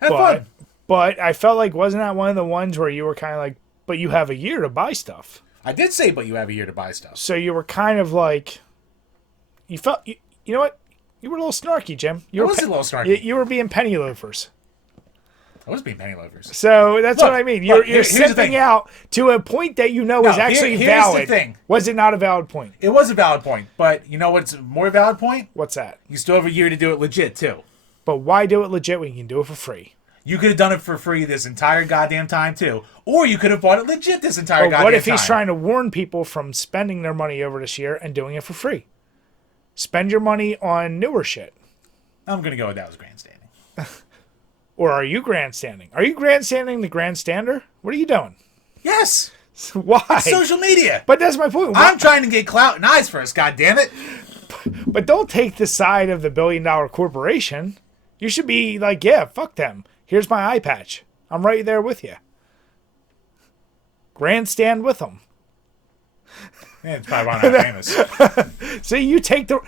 Have fun. But I felt like, wasn't that one of the ones where you were kind of like, but you have a year to buy stuff. I did say, but you have a year to buy stuff. So you were kind of like, you felt, you know what? You were a little snarky, Jim. I was a little snarky. You were being penny loafers. I was being penny loafers. So that's what I mean. You're simping out to a point that you know is actually valid. Here's the thing. Was it not a valid point? It was a valid point, but you know what's a more valid point? What's that? You still have a year to do it legit, too. But why do it legit when you can do it for free? You could have done it for free this entire goddamn time, too. Or you could have bought it legit this entire goddamn time. What if he's trying to warn people from spending their money over this year and doing it for free? Spend your money on newer shit. I'm going to go with that was grandstanding. Or are you grandstanding? Are you grandstanding the grandstander? What are you doing? Yes. Why? It's social media. But that's my point. I'm trying to get clout and eyes first, goddammit. But don't take the side of the billion-dollar corporation. You should be like, yeah, fuck them. Here's my eye patch. I'm right there with you. Grandstand with them. Yeah, it's probably why I'm not famous. So you take the...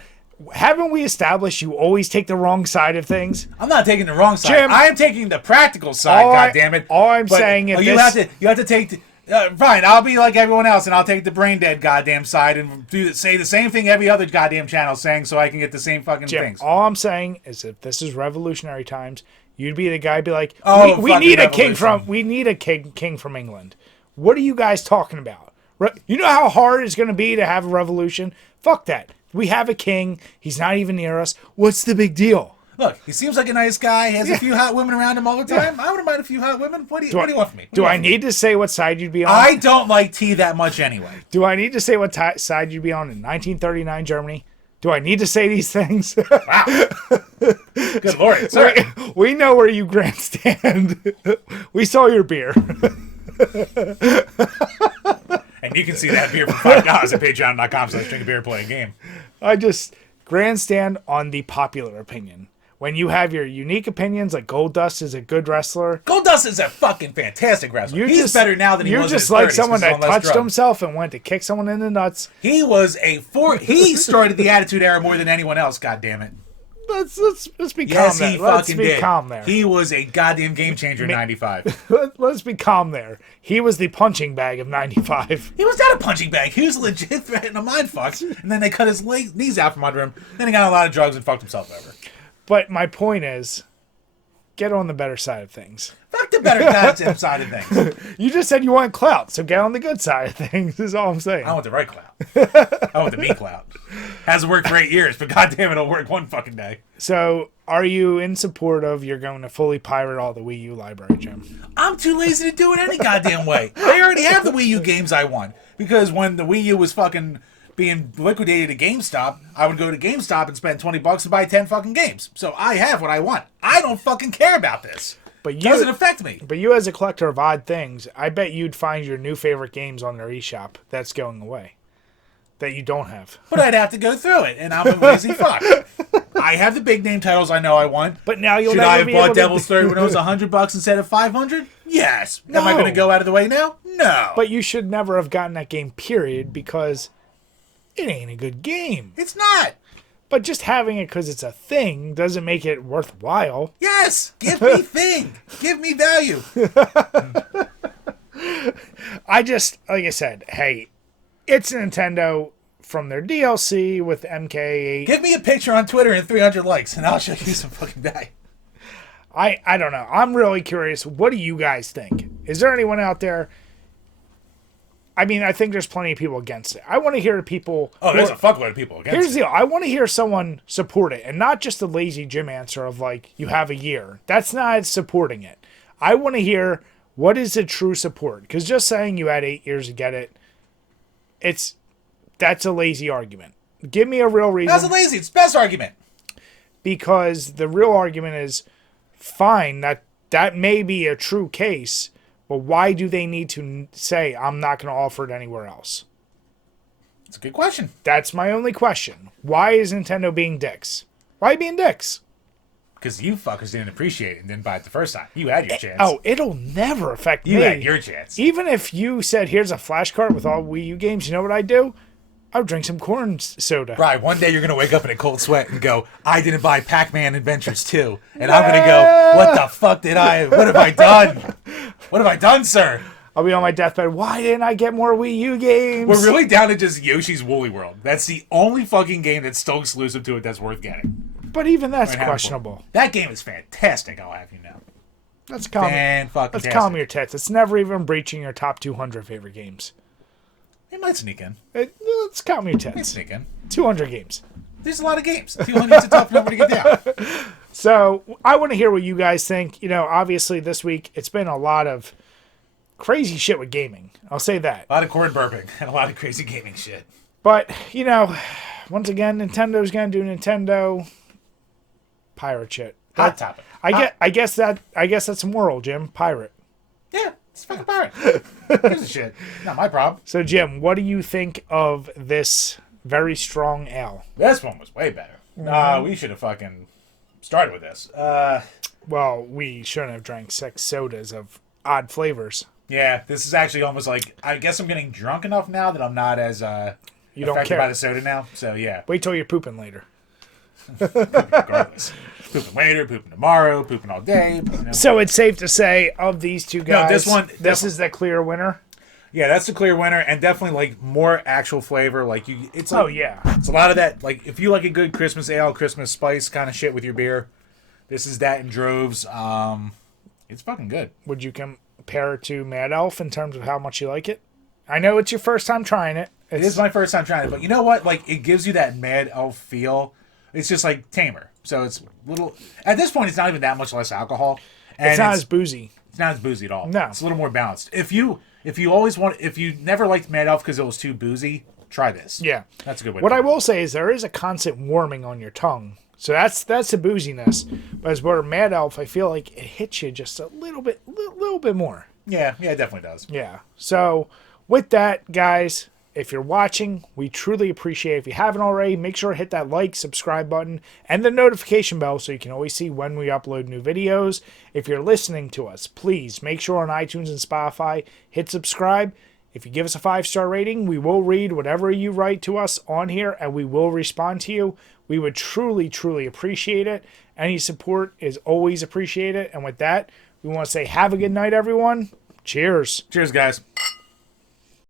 Haven't we established you always take the wrong side of things? I'm not taking the wrong side. Jim, I am taking the practical side, goddammit. All I'm saying is you have to take... fine, I'll be like everyone else, and I'll take the brain dead goddamn side and say the same thing every other goddamn channel saying so I can get the same fucking things. All I'm saying is if this is revolutionary times, you'd be the guy be like, we need a king from England. What are you guys talking about? You know how hard it's going to be to have a revolution? Fuck that. We have a king. He's not even near us. What's the big deal? Look, he seems like a nice guy. He has a few hot women around him all the time. I wouldn't mind a few hot women. What do you want from me? Do I need to say what side you'd be on? I don't like tea that much anyway. Do I need to say what side you'd be on in 1939 Germany? Do I need to say these things? Wow. Good Lord, sir. We know where you grandstand. We saw your beer. And you can see that beer for $5 at patreon.com/DrinkABeerandPlayAGame. I just grandstand on the popular opinion. When you have your unique opinions, like Goldust is a good wrestler. Goldust is a fucking fantastic wrestler. He's better now than he was in his 30s. You're just like someone that touched himself and went to kick someone in the nuts. He was he started the Attitude Era more than anyone else, goddammit. Let's be calm there. He Let's fucking be did. calm there. He was a goddamn game changer in 95. Let's be calm there. He was the punching bag of 95. He was not a punching bag. He was a legit threat and a mind fuck. And then they cut his knees out from under him. Then he got on a lot of drugs and fucked himself over. But my point is, get on the better side of things. Fuck the better goddamn side of things. You just said you want clout, so get on the good side of things, is all I'm saying. I want the right clout. I want the me clout. Hasn't worked for 8 years, but goddamn it'll work one fucking day. So, are you in support of you're going to fully pirate all the Wii U library, Jim? I'm too lazy to do it any goddamn way. I already have the Wii U games I want. Because when the Wii U was fucking being liquidated at GameStop, I would go to GameStop and spend $20 to buy 10 fucking games. So I have what I want. I don't fucking care about this. But you, doesn't affect me. But you as a collector of odd things, I bet you'd find your new favorite games on their eShop that's going away. That you don't have. But I'd have to go through it, and I'm a lazy fuck. I have the big name titles I know I want. But now you'll Should never I have be bought able Devil's to... Third when it was $100 instead of $500? Yes. No. Am I going to go out of the way now? No. But you should never have gotten that game, period, because it ain't a good game. It's not. But just having it because it's a thing doesn't make it worthwhile. Yes. Give me thing. Give me value. I just, like I said, hey, it's Nintendo from their DLC with MK8. Give me a picture on Twitter and 300 likes, and I'll show you some fucking value. I don't know. I'm really curious. What do you guys think? Is there anyone out there? I mean, I think there's plenty of people against it. I want to hear people... Oh, there's a fuckload of people against it. Here's the deal. I want to hear someone support it, and not just the lazy Jim answer of, like, you have a year. That's not supporting it. I want to hear what is the true support. Because just saying you had 8 years to get it, that's a lazy argument. Give me a real reason. That's a lazy. It's the best argument. Because the real argument is, fine, that may be a true case, but why do they need to say, I'm not going to offer it anywhere else? It's a good question. That's my only question. Why is Nintendo being dicks? Why being dicks? Because you fuckers didn't appreciate it and didn't buy it the first time. You had your chance. Oh, it'll never affect me. You had your chance. Even if you said, here's a flash cart with all Wii U games, you know what I'd do? I would drink some corn soda. Right, one day you're going to wake up in a cold sweat and go, I didn't buy Pac-Man Adventures 2. And I'm going to go, what the fuck what have I done? What have I done, sir? I'll be on my deathbed. Why didn't I get more Wii U games? We're really down to just Yoshi's Woolly World. That's the only fucking game that's still exclusive to it that's worth getting. But even that's questionable. That game is fantastic, I'll have you know. Let's calm your tits. It's never even breaching your top 200 favorite games. It might sneak in. Let's calm your tits. It might sneak in. 200 games. There's a lot of games. 200 is a tough number to get down. So, I want to hear what you guys think. You know, obviously this week, it's been a lot of crazy shit with gaming. I'll say that. A lot of cord burping and a lot of crazy gaming shit. But, you know, once again, Nintendo's going to do Nintendo pirate shit. Hot topic. I guess that's moral, Jim. Pirate. Yeah, it's fucking pirate. Here's the shit. Not my problem. So, Jim, what do you think of this very strong ale? This one was way better. We should have fucking started with this. Well, we shouldn't have drank 6 sodas of odd flavors. Yeah, this is actually almost like, I guess I'm getting drunk enough now that I'm not as you don't affected care. by the soda now. So, yeah. Wait till you're pooping later. Regardless. Pooping later, pooping tomorrow, pooping all day. You know. So it's safe to say, of these two guys, no, this is the clear winner? Yeah, that's the clear winner, and definitely like more actual flavor. Like it's like, oh yeah, it's a lot of that. Like if you like a good Christmas ale, Christmas spice kind of shit with your beer, this is that in droves. It's fucking good. Would you compare it to Mad Elf in terms of how much you like it? I know it's your first time trying it. It is my first time trying it, but you know what? Like, it gives you that Mad Elf feel. It's just like tamer. So it's little. At this point, it's not even that much less alcohol. And It's not as boozy. It's not as boozy at all. No. It's a little more balanced. If you never liked Mad Elf because it was too boozy, try this. Yeah. That's a good way. What I will say is there is a constant warming on your tongue. So that's the booziness. But as for Mad Elf, I feel like it hits you just a little bit more. Yeah, it definitely does. Yeah. So with that, guys, if you're watching, we truly appreciate it. If you haven't already, make sure to hit that like, subscribe button, and the notification bell so you can always see when we upload new videos. If you're listening to us, please make sure on iTunes and Spotify, hit subscribe. If you give us a 5-star rating, we will read whatever you write to us on here, and we will respond to you. We would truly, truly appreciate it. Any support is always appreciated. And with that, we want to say have a good night, everyone. Cheers. Cheers, guys.